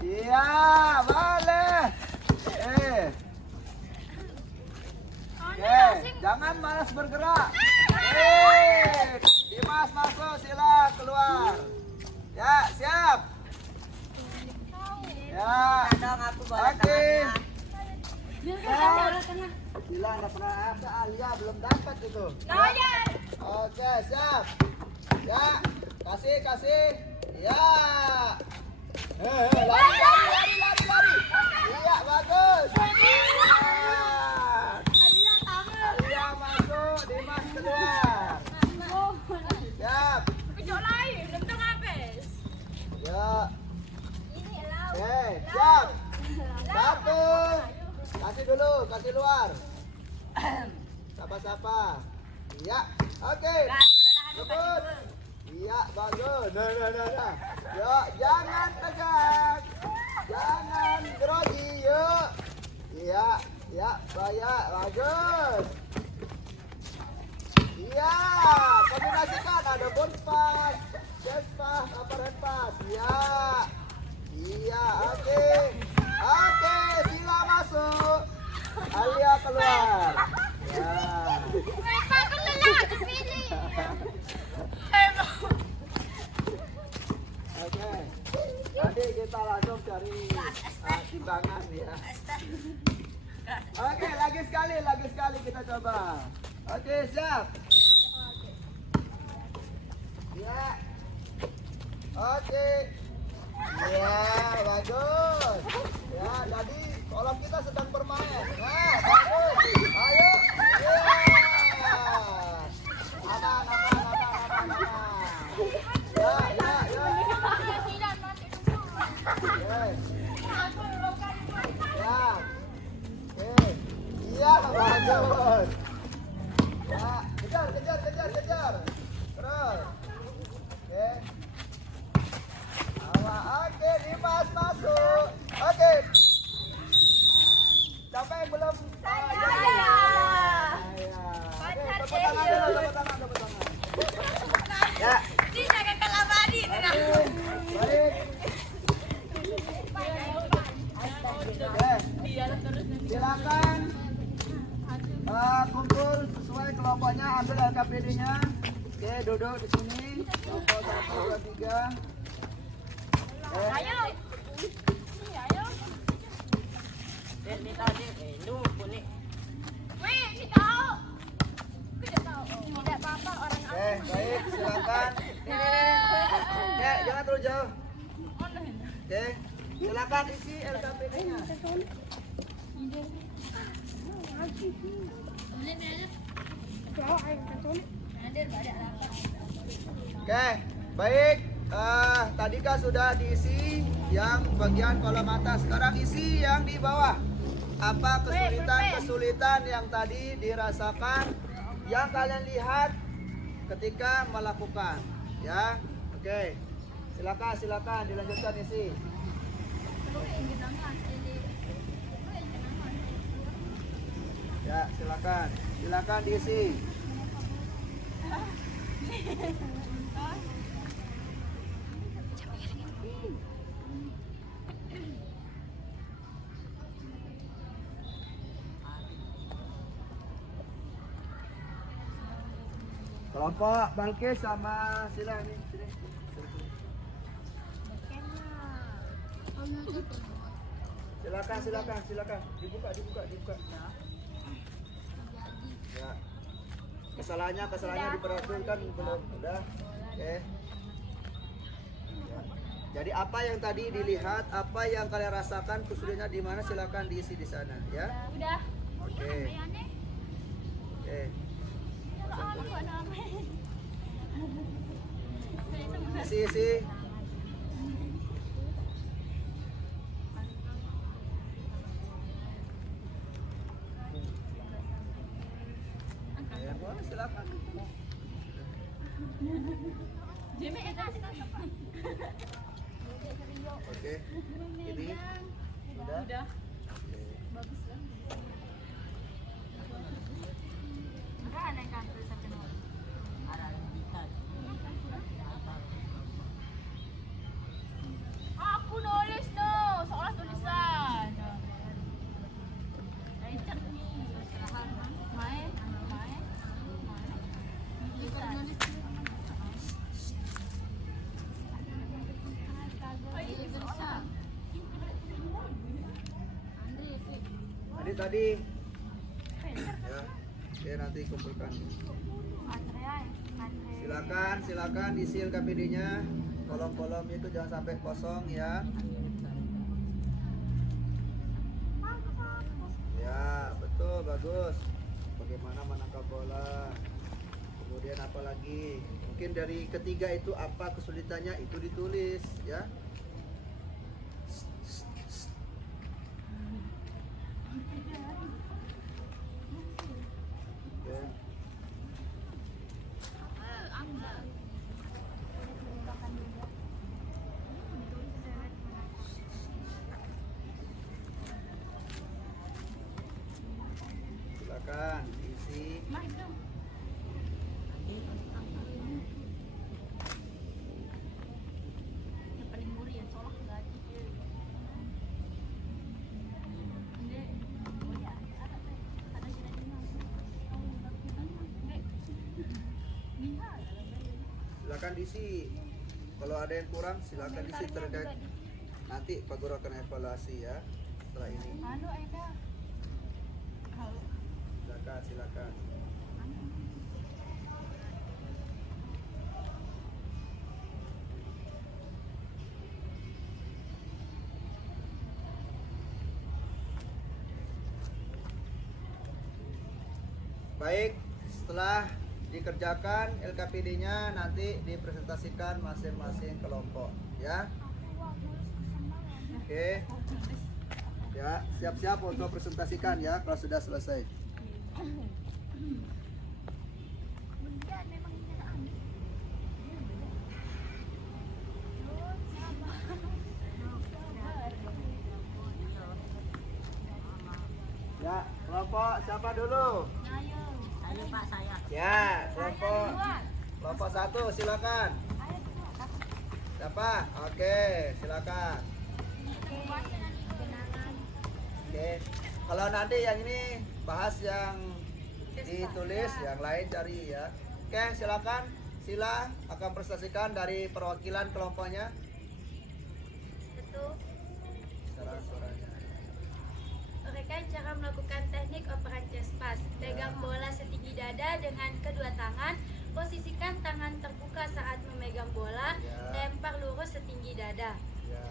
Iya, boleh. Oke, jangan malas bergerak. Dimas masuk, Sila keluar. Ya, siap. Ya. Dong aku boleh Oke. tangannya. Sila nggak pernah ada, Alia belum dapat itu. Oke, siap. Ya, kasih. Ya. Lari. Iya, bagus. Alia masuk, Dimas keluar. Siap. Ya. Oke, siap. 1. Kasih dulu, kasih luar. Sapa. Iya. Oke. Rebut. Iya, bagus. Nah. Yuk, jangan tegak. Jangan grogi, yuk. Iya, bagus. Iya, kombinasikan ada bounce pass, chest pass, upper hand pass. Iya, oke. Sila masuk. Alia keluar. Ya. Oke. Nanti kita langsung cari timbangan ya. Oke, lagi sekali kita coba. Oke, siap. Oke. Ya, bagus. Ya, jadi kolom kita sedang bermain. Nah, bagus. Ayo. Ya. Aman, aman, aman, aman, aman. Ya, ya, ya. Yes. Ya. Oke. Iya, bagus. Ya, kejar, kejar, kejar, kejar. Terus. Oke. Oke, Dimas masuk. Oke. Siapa yang belum? Saya. Oke, tepuk tangan dulu, tepuk tangan, tepuk tangan. Ya. Ini jangan kelabadi. Baik. Oke. Silakan kumpul sesuai kelompoknya, ambil LKPD-nya. Oke, duduk di sini. Kelompok 1, 2, 3. Ayo. Ayo. Wih, si tahu. Tidak tahu. Tidak apa-apa orang Oke, baik, silakan. Ya, jangan terlalu jauh. Oke, silakan isi LKPD-nya. Oke, baik. Tadi kan sudah diisi yang bagian kolom atas. Sekarang isi yang di bawah. Apa kesulitan-kesulitan yang tadi dirasakan, yang kalian lihat ketika melakukan, ya? Oke, silakan dilanjutkan isi. Ya, silakan diisi. Kelompok Balkis sama Sila nih, sini. Silakan. Dibuka. Ya. Kesalahannya diperhatikan belum? Udah. Oke. Ya. Jadi apa yang tadi dilihat, apa yang kalian rasakan, kesulitannya di mana, silakan diisi di sana, ya. Udah. Oke. Oke. Isi. Ya, boleh, silakan. Oke. Ini sudah. Bagus lah. Aku nulis no, seolah tulisan. Lecet nih. Main. Tadi. Ya. Oke, nanti kumpulkan. Silakan isi LKPD-nya. Kolom-kolom itu jangan sampai kosong, ya. Ya, betul, bagus. Bagaimana menangkap bola. Kemudian apa lagi? Mungkin dari ketiga itu apa kesulitannya, itu ditulis, ya. Oke. Silakan isi. Silakan diisi. Kalau ada yang kurang silakan diisi terkait. Nanti Pak Guru akan evaluasi, ya setelah ini. Silakan. Baik, setelah dikerjakan LKPD-nya nanti dipresentasikan masing-masing kelompok ya. Oke. Ya, siap-siap untuk presentasikan ya kalau sudah selesai. Ya, kelompok siapa dulu? Saya Pak, saya. Ya, kelompok 1 silakan. Siapa? Oke, silakan. Oke. Kalau nanti yang ini bahas yang ditulis, yang lain cari ya. Oke, silakan. Sila akan presentasikan dari perwakilan kelompoknya. Suaranya. Uraikan cara melakukan teknik operan chest pass. Pegang bola setinggi dada dengan kedua tangan. Posisikan tangan terbuka saat memegang bola. Ya. Lempar lurus setinggi dada. Ya.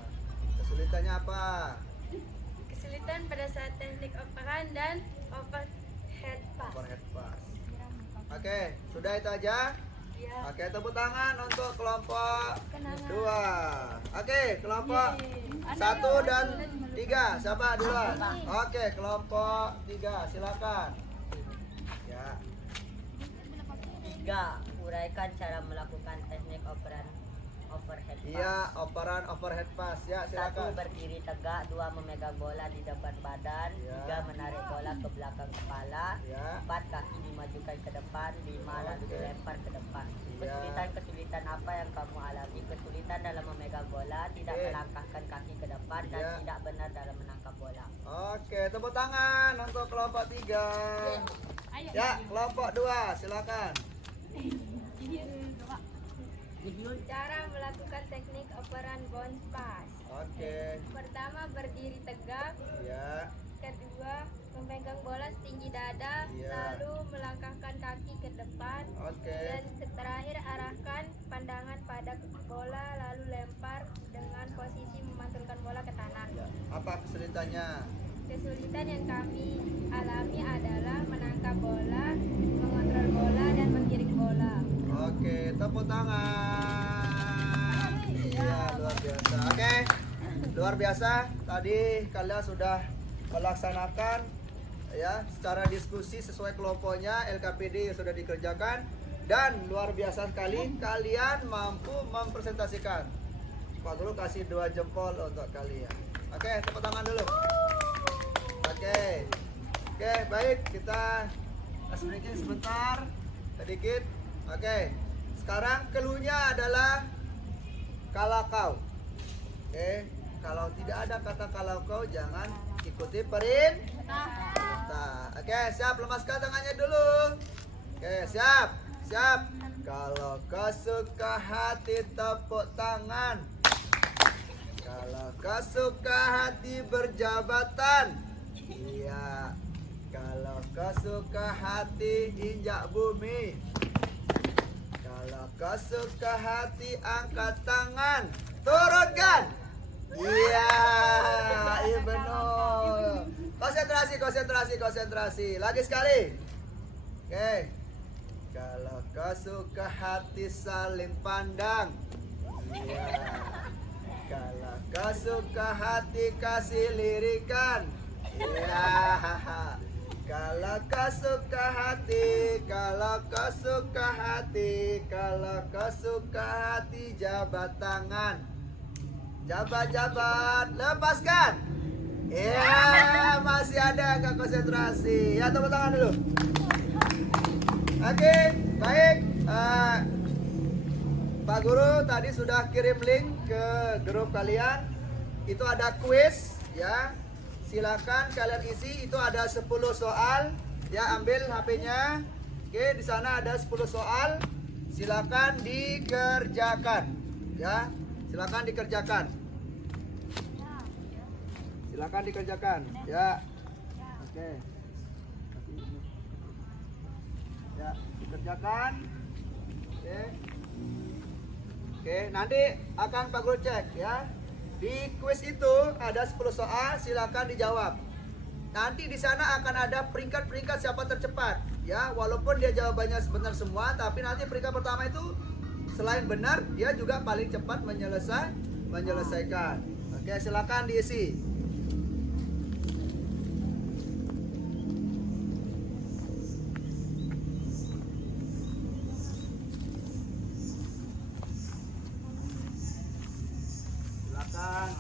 Kesulitannya apa? Kesulitan pada saat teknik operan dan overhead pass. Overhead pass. Oke, sudah itu aja. Ya. Oke, tepuk tangan untuk kelompok Kenangan. 2. Oke, kelompok 1 dan 3. Siapa duluan? Oke, kelompok 3 silakan. Ya. 3. Uraikan cara melakukan teknik operan overhead pass. Iya, operan overhead pass ya, 1. silakan. Berdiri tegak. 2. Memegang bola di depan badan. Ya. 3. Menarik bola ke belakang kepala. Ya. 4. Kaki dimajukan ke depan. 5. Lalu Oke. dilempar ke depan. Ya. Kesulitan apa yang kamu alami? Kesulitan dalam memegang bola, tidak Oke. melangkahkan kaki ke depan, dan Ya. tidak benar dalam menangkap bola. Oke, tepuk tangan untuk kelompok 3. Ya, kelompok 2 silakan. Cara melakukan teknik operan bounce pass. Oke. Pertama, berdiri tegak. Ya. Kedua, memegang bola setinggi dada. Iya. Lalu melangkahkan kaki ke depan. Oke. Dan terakhir, arahkan pandangan pada bola lalu lempar dengan posisi memantulkan bola ke tanah. Ya. Apa kesulitannya? Kesulitan yang kami alami adalah menangkap bola, mengontrol bola, dan menggiring bola. Oke, tepuk tangan. Iya, luar biasa. Oke, luar biasa. Tadi kalian sudah melaksanakan ya secara diskusi sesuai kelompoknya, LKPD yang sudah dikerjakan, dan luar biasa sekali kalian mampu mempresentasikan. Pak Guru kasih 2 jempol untuk kalian. Oke, tepuk tangan dulu. Oke, baik, kita sedikit sebentar, sedikit. Oke, sekarang keluhnya adalah kalau kau. Oke, kalau tidak ada kata kalau kau, jangan ikuti perintah. Oke, siap, lemaskan tangannya dulu. Oke, siap. Kalau kau suka hati, tepuk tangan. Kalau kau suka hati, berjabatan. Iya. Kalau kau suka hati, injak bumi. Kalau kau suka hati, angkat tangan. Turunkan. Iya, iya benar. Konsentrasi. Lagi sekali. Oke. Kalau kau suka hati, saling pandang. Iya. Kalau kau suka hati, kasih lirikan. Iya. Kalau kau suka hati, kalau kau suka hati, jabat tangan. Jabat, lepaskan. Iya, masih ada nggak konsentrasi? Ya, tepuk tangan dulu. Oke, baik. Pak Guru tadi sudah kirim link ke grup kalian. Itu ada kuis, ya. Silakan kalian isi. Itu ada 10 soal. Ya, ambil HP-nya. Oke, di sana ada 10 soal. Silakan dikerjakan. Ya, silakan dikerjakan. Ya. Oke. Ya, dikerjakan. Oke, nanti akan Pak Guru cek ya. Di kuis itu ada 10 soal, silakan dijawab. nanti di sana akan ada peringkat-peringkat siapa tercepat. Ya, walaupun dia jawabannya benar semua, tapi nanti peringkat pertama itu selain benar, dia juga paling cepat menyelesaikan. Oke, silakan diisi.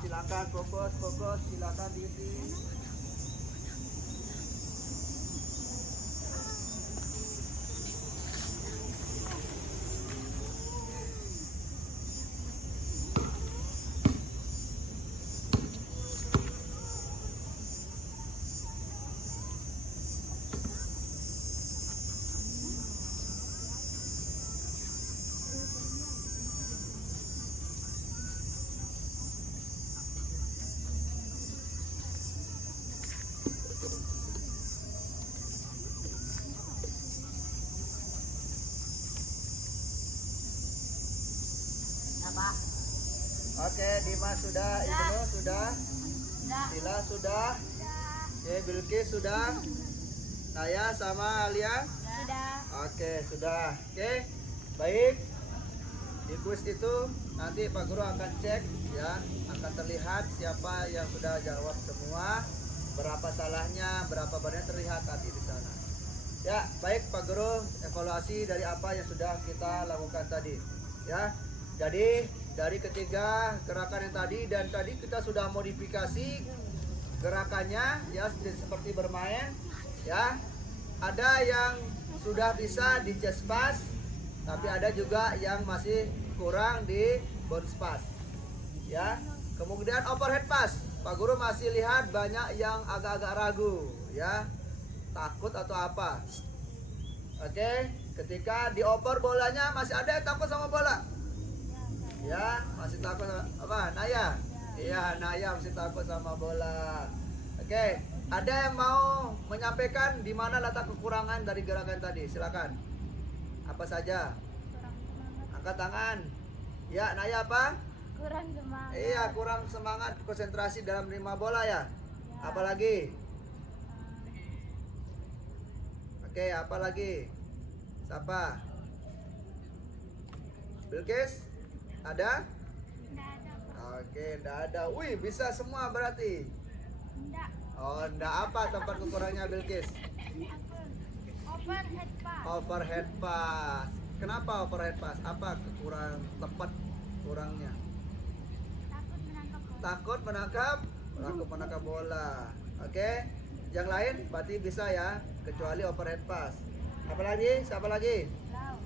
Silakan fokus, silakan diisi. Apa? Oke, Dimas sudah, Ibnu sudah, Sila sudah, oke, Bilqis sudah, Naya sama Alia. Sudah. Oke, sudah. Oke, baik. Di kuis itu nanti Pak Guru akan cek ya, akan terlihat siapa yang sudah jawab semua, berapa salahnya, berapa benar terlihat tadi di sana. Ya, baik Pak Guru, evaluasi dari apa yang sudah kita lakukan tadi. Ya, jadi dari ketiga gerakan yang tadi dan tadi kita sudah modifikasi gerakannya ya seperti bermain ya. Ada yang sudah bisa di chest pass, tapi ada juga yang masih kurang di bounce pass. Ya. Kemudian overhead pass. Pak Guru masih lihat banyak yang agak-agak ragu ya. Takut atau apa. Oke, ketika dioper bolanya masih ada yang takut sama bola. Ya, masih takut apa? Naya? Iya, Naya masih takut sama bola. Oke, ada yang mau menyampaikan di mana letak kekurangan dari gerakan tadi? Silakan. Apa saja? Angkat tangan. Ya, Naya apa? Kurang semangat. Iya, kurang semangat konsentrasi dalam menerima bola ya. Apalagi? Oke, apa lagi? Siapa? Bilqis? Ada? Enggak ada. Oke, enggak ada. Wih, bisa semua berarti. Enggak. Oh, enggak apa tempat kekurangnya Bilqis? Overhead pass. Overhead pass. Kenapa overhead pass? Apa kekurang tepat kurangnya? Takut menangkap bola. Takut menangkap bola. Oke. Yang lain berarti bisa ya, kecuali overhead pass. Apalagi? Siapa lagi? Laut.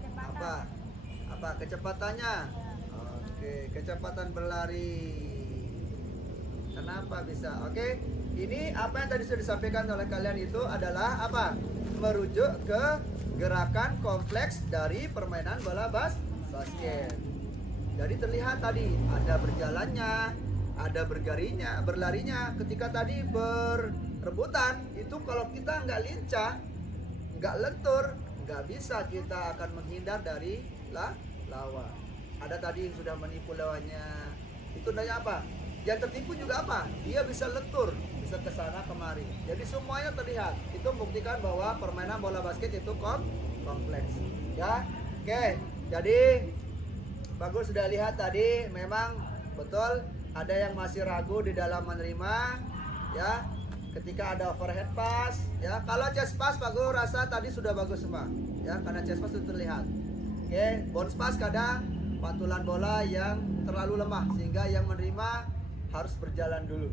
Kecepatan. Apa kecepatannya? Oke, kecepatan berlari. Kenapa bisa? Oke, ini apa yang tadi sudah disampaikan oleh kalian itu adalah apa? Merujuk ke gerakan kompleks dari permainan bola basket. Jadi terlihat tadi ada berjalannya, ada berlarinya. Ketika tadi berebutan, itu kalau kita nggak lincah, nggak lentur, nggak bisa kita akan menghindar dari lawan. Ada tadi yang sudah menipu lawannya. Itu nanya apa? Yang tertipu juga apa? Dia bisa lentur, bisa ke sana kemari. Jadi semuanya terlihat. Itu membuktikan bahwa permainan bola basket itu kompleks. Ya. Oke. Jadi bagus sudah lihat tadi memang betul ada yang masih ragu di dalam menerima ya. Ketika ada overhead pass ya. Kalau chest pass Pak Guru rasa tadi sudah bagus semua. Ya, karena chest pass itu terlihat. Oke, bounce pass kadang pantulan bola yang terlalu lemah sehingga yang menerima harus berjalan dulu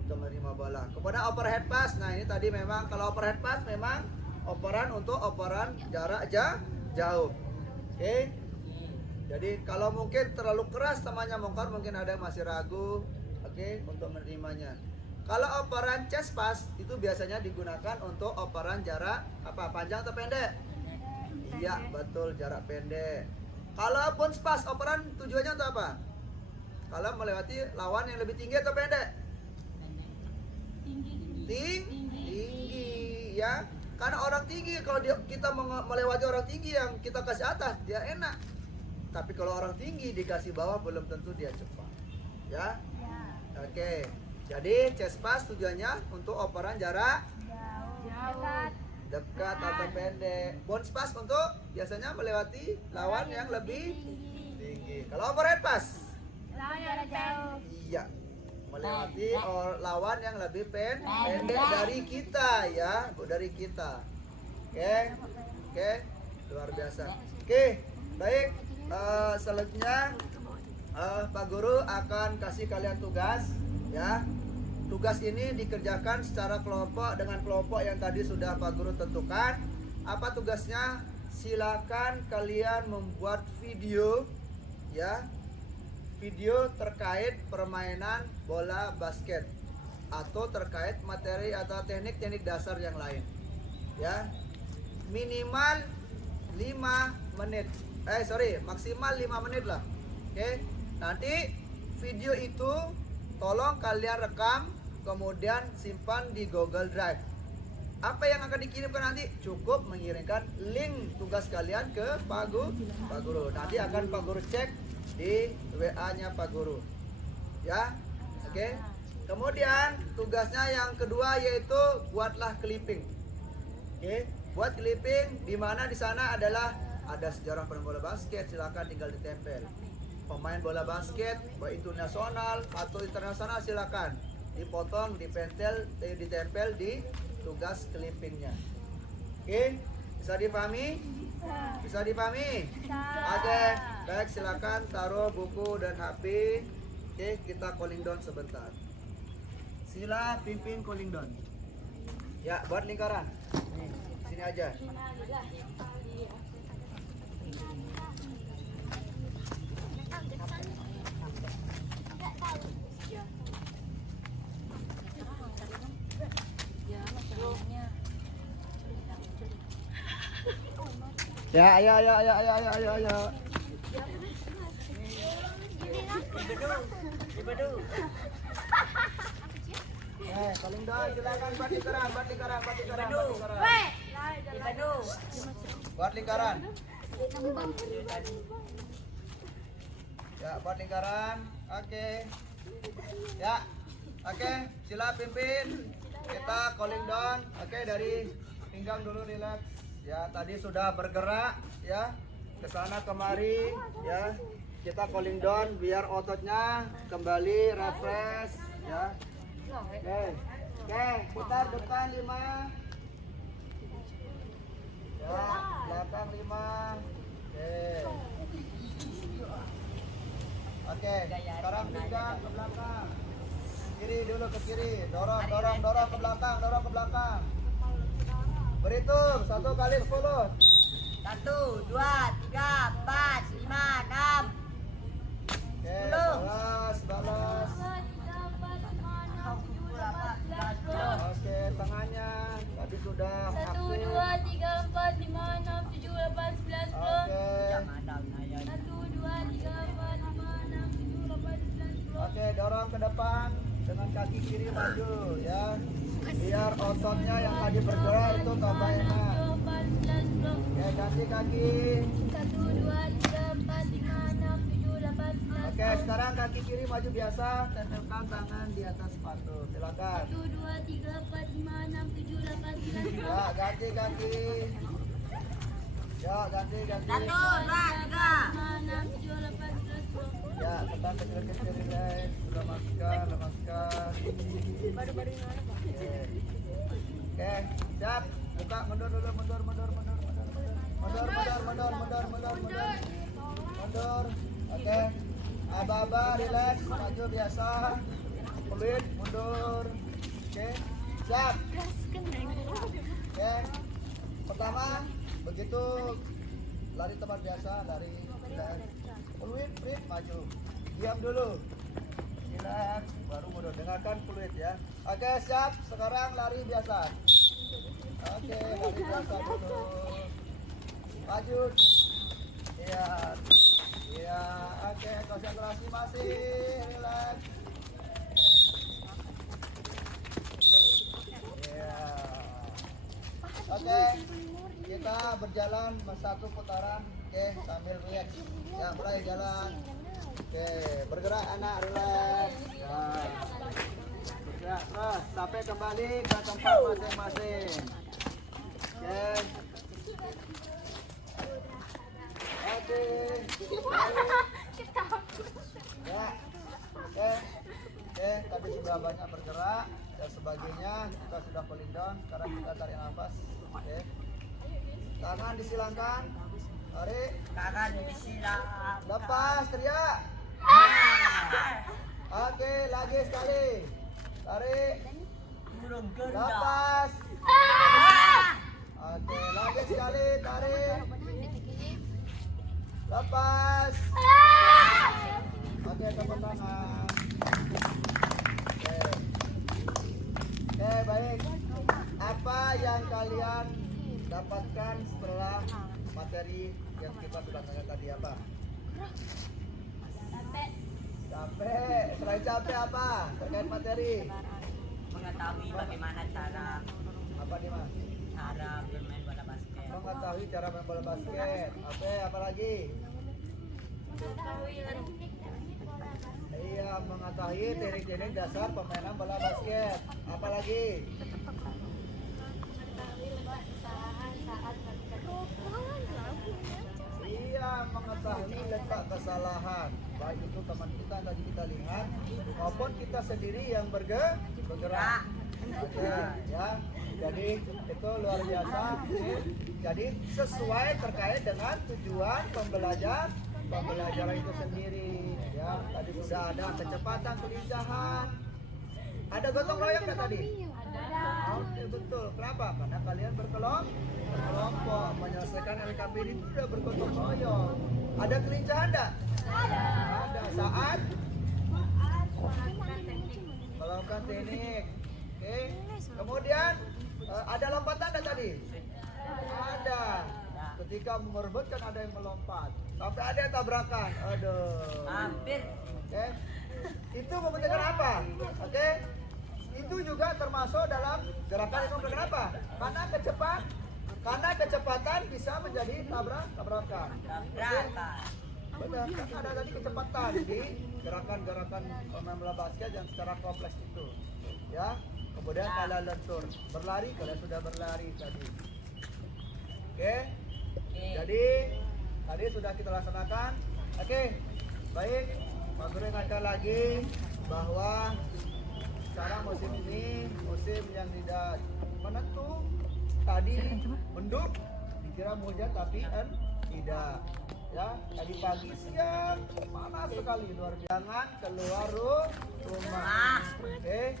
untuk menerima bola. Kemudian overhead pass, nah ini tadi memang kalau overhead pass memang operan untuk operan jarak jauh. Oke. Jadi kalau mungkin terlalu keras temannya mongkar mungkin ada yang masih ragu, oke, untuk menerimanya. Kalau operan chest pass itu biasanya digunakan untuk operan jarak apa? Panjang atau pendek? Iya, betul, jarak pendek. Kalau bounce pass, operan tujuannya untuk apa? Kalau melewati lawan yang lebih tinggi atau pendek? Tinggi, ya. Karena orang tinggi, kalau kita melewati orang tinggi yang kita kasih atas, dia enak. Tapi kalau orang tinggi dikasih bawah, belum tentu dia cepat. Ya? Oke. Jadi chest pass tujuannya untuk operan jarak Jauh. dekat atau pendek. Bounce pass untuk biasanya melewati lawan yang lebih tinggi. Kalau overhead pass, Jarak jauh. iya, melewati lawan yang lebih pendek dari kita ya, Bu, dari kita. Oke, luar biasa. Oke, baik. Selanjutnya Pak Guru akan kasih kalian tugas ya. Tugas ini dikerjakan secara kelompok dengan kelompok yang tadi sudah Pak Guru tentukan. Apa tugasnya? Silakan kalian membuat video ya. Video terkait permainan bola basket atau terkait materi atau teknik-teknik dasar yang lain. Ya. Minimal 5 menit. Maksimal 5 menit lah. Oke. Nanti video itu tolong kalian rekam, kemudian simpan di Google Drive. Apa yang akan dikirimkan nanti? Cukup mengirimkan link tugas kalian ke Pak Guru. Nanti akan Pak Guru cek di WA-nya Pak Guru. Ya. Oke. Kemudian tugasnya yang kedua yaitu buatlah clipping. Oke. Buat clipping di mana di sana adalah ada sejarah pemain bola basket, silakan tinggal ditempel. Pemain bola basket baik itu nasional atau internasional silakan dipotong, ditempel di tugas clippingnya. Oke, bisa dipahami? Bisa dipahami? Oke, baik, silakan taruh buku dan HP. Oke, kita calling down sebentar. Sila pimpin calling down. Ya, buat lingkaran. Nih, sini aja. Ya, ayo. Paling doang, silakan buat lingkaran. Buat lingkaran. Ya, buat lingkaran. Oke. Ya. Oke, sila pimpin. Kita calling down. Oke, dari pinggang dulu, relax. Ya, tadi sudah bergerak ya. Ke sana kemari ya. Kita calling down biar ototnya kembali refresh ya. Oke, putar depan 5. Ya, belakang 5. Oke, sekarang pinggang ke belakang. Kiri dulu ke kiri, dorong ke belakang. Berhitung 1 kali 10. 1, 2, 3, 4, 5, 6. Oke, 11. Oke, tangannya tadi sudah 1, aktif. 2, 3, 4, 5, 6, 7, 8, 9, 10. Oke. 1, 2, 3, 4, 5, 6, 7, 8, 9, 10. Oke, dorong ke depan dengan kaki kiri maju ya. Biar ototnya yang tadi bergerak itu tambah enak. 7, 8, 9, 10. Oke, ganti kaki. 1, 2, 3, 4, 5, 6, 7, 8, 9, 10. Oke, sekarang kaki kiri maju biasa, tempelkan tangan di atas sepatu. Silakan. 1, 2, 3, 4, 5, 6, 7, 8, 9, 10. Ya, ganti kaki. Ya, ganti. 1, 2, 3. 5, 6, 7, 8, 9, 10. Ya, tekan kecil-kecil relax. Sudah lemaskan. Oke, siap. Buka, mundur dulu, mundur. Mundur. Oke. Aba-aba, relax, maju biasa. Peluit, mundur. Oke, siap. Oke. Pertama, begitu lari tempat biasa, lari relax. Peluit, maju. Diam dulu. Relax, baru mundur. Dengarkan peluit ya. Oke, siap. Sekarang lari biasa. Oke, lari biasa dulu. Maju. Iya, oke, konsentrasi masih, relax. Iya. Oke, kita berjalan satu putaran, oke, sambil relax. Ya, mulai jalan. Oke, bergerak anak, relax. Ya. Ya, terus sampai kembali ke tempat masing-masing. Oke. Oke. Ya. Oke. Oke, tadi sudah banyak bergerak dan sebagainya. Kita sudah cooling down. Sekarang kita tarik nafas. Oke. Tangan disilangkan. Tarik. Tangan disilang. Lepas, teriak. Oke, lagi sekali. Tarik. Burung ganda. Lepas. Oke, lagi sekali. Tarik. Lepas. Oke, tepuk tangan. Oke. Oke, baik. Apa yang kalian dapatkan setelah materi yang kita sudah tanya tadi apa? Capek. Selain capek apa? Terkait materi. Mengetahui bagaimana cara Apa nih mas? bermain bola basket. Mengetahui cara main bola basket. Apa lagi? Iya, mengetahui teknik-teknik dasar permainan bola basket. Apa lagi? Iya, mengetahui letak kesalahan. Baik itu teman kita yang tadi kita lihat maupun kita sendiri yang bergerak. Oke, ya. Jadi itu luar biasa. Jadi sesuai terkait dengan tujuan pembelajaran itu sendiri. Ya, tadi sudah ada kecepatan, kelincahan. Ada gotong royong nggak tadi? Oke, betul. Kenapa? Karena kalian berkelompok menyelesaikan LKPD itu sudah bergotong royong. Ada kelincahan enggak? Ada. Saat melakukan teknik. Oke. Kemudian ada lompatan enggak tadi? Ada. Ketika merebutkan ada yang melompat. Sampai ada yang tabrakan. Aduh. Hampir. Oke. Itu membuktikan apa? Oke. Itu juga termasuk dalam gerakan itu. Kenapa? Karena kecepatan bisa menjadi tabrakan. Benar, kan ada tadi kecepatan di gerakan-gerakan pemain bola basket yang secara kompleks itu. Ya. Kemudian kalian lentur, berlari, kalian sudah berlari tadi. Oke. Jadi tadi sudah kita laksanakan. Oke. Baik. Pak Guru ingatkan lagi bahwa sekarang musim ini musim yang tidak menentu. Tadi mendung, dikira hujan tapi tidak. Ya, tadi pagi siang panas sekali luar biasa. Jangan keluar rumah. Oke.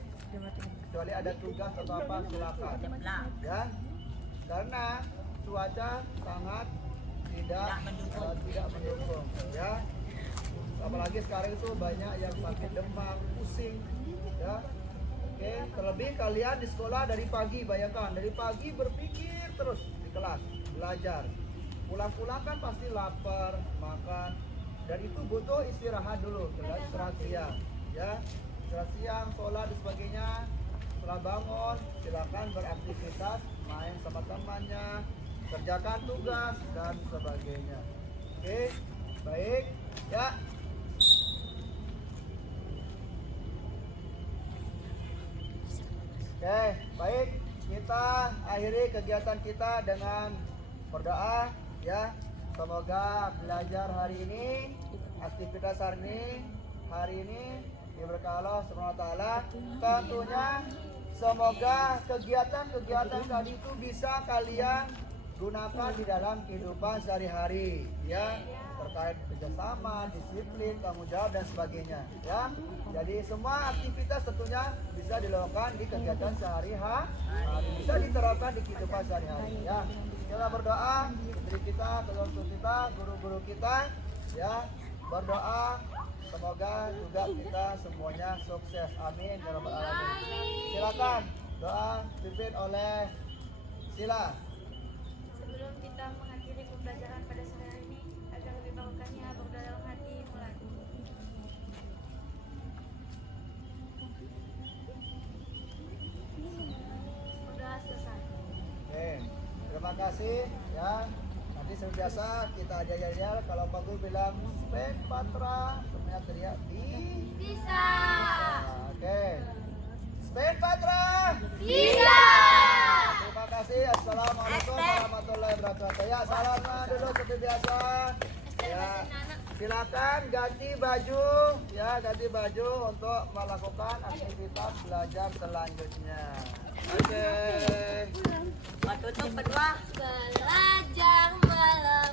Kecuali ada tugas atau apa silakan. Ya. Karena cuaca sangat tidak mendukung. Ya. Apalagi sekarang itu banyak yang sakit demam, pusing, ya. Oke, terlebih kalian di sekolah dari pagi, bayangkan dari pagi berpikir terus di kelas belajar. Pulang-pulang kan pasti lapar, makan, dan itu butuh istirahat dulu, istirahat siang, ya. Istirahat siang, sholat dan sebagainya. Setelah bangun, silakan beraktivitas, main sama temannya, kerjakan tugas dan sebagainya. Oke, baik, ya. Oke, baik. Kita akhiri kegiatan kita dengan berdoa, ya. Semoga belajar hari ini, aktivitas hari ini diberkahi Allah Subhanahu wa taala. Tentunya semoga kegiatan-kegiatan tadi itu bisa kalian gunakan di dalam kehidupan sehari-hari, ya. Terkait kerjasama, disiplin, tanggung jawab dan sebagainya, ya. Jadi semua aktivitas tentunya bisa dilakukan di kegiatan sehari-hari, bisa diterapkan di kehidupan sehari-hari, ya. Kita berdoa dari kita, untuk kita, guru-guru kita, ya. Berdoa semoga juga kita semuanya sukses. Amin ya rabbal alamin. Silakan doa dipimpin oleh Sila. Sebelum kita mengakhiri pembelajaran pada sore hari ini, agar lebih barokahnya berdoa dalam hati mulai. Sudah selesai. Oke, terima kasih ya. Nanti seperti biasa kita ajar-ajar kalau Pak Guru bilang spek patra, semuanya teriak Bisa. Oke. Ya, salaman dulu seperti biasa. Ya, silakan ganti baju, ya ganti baju untuk melakukan aktivitas belajar selanjutnya. Oke. Tutup berdua. Belajar malam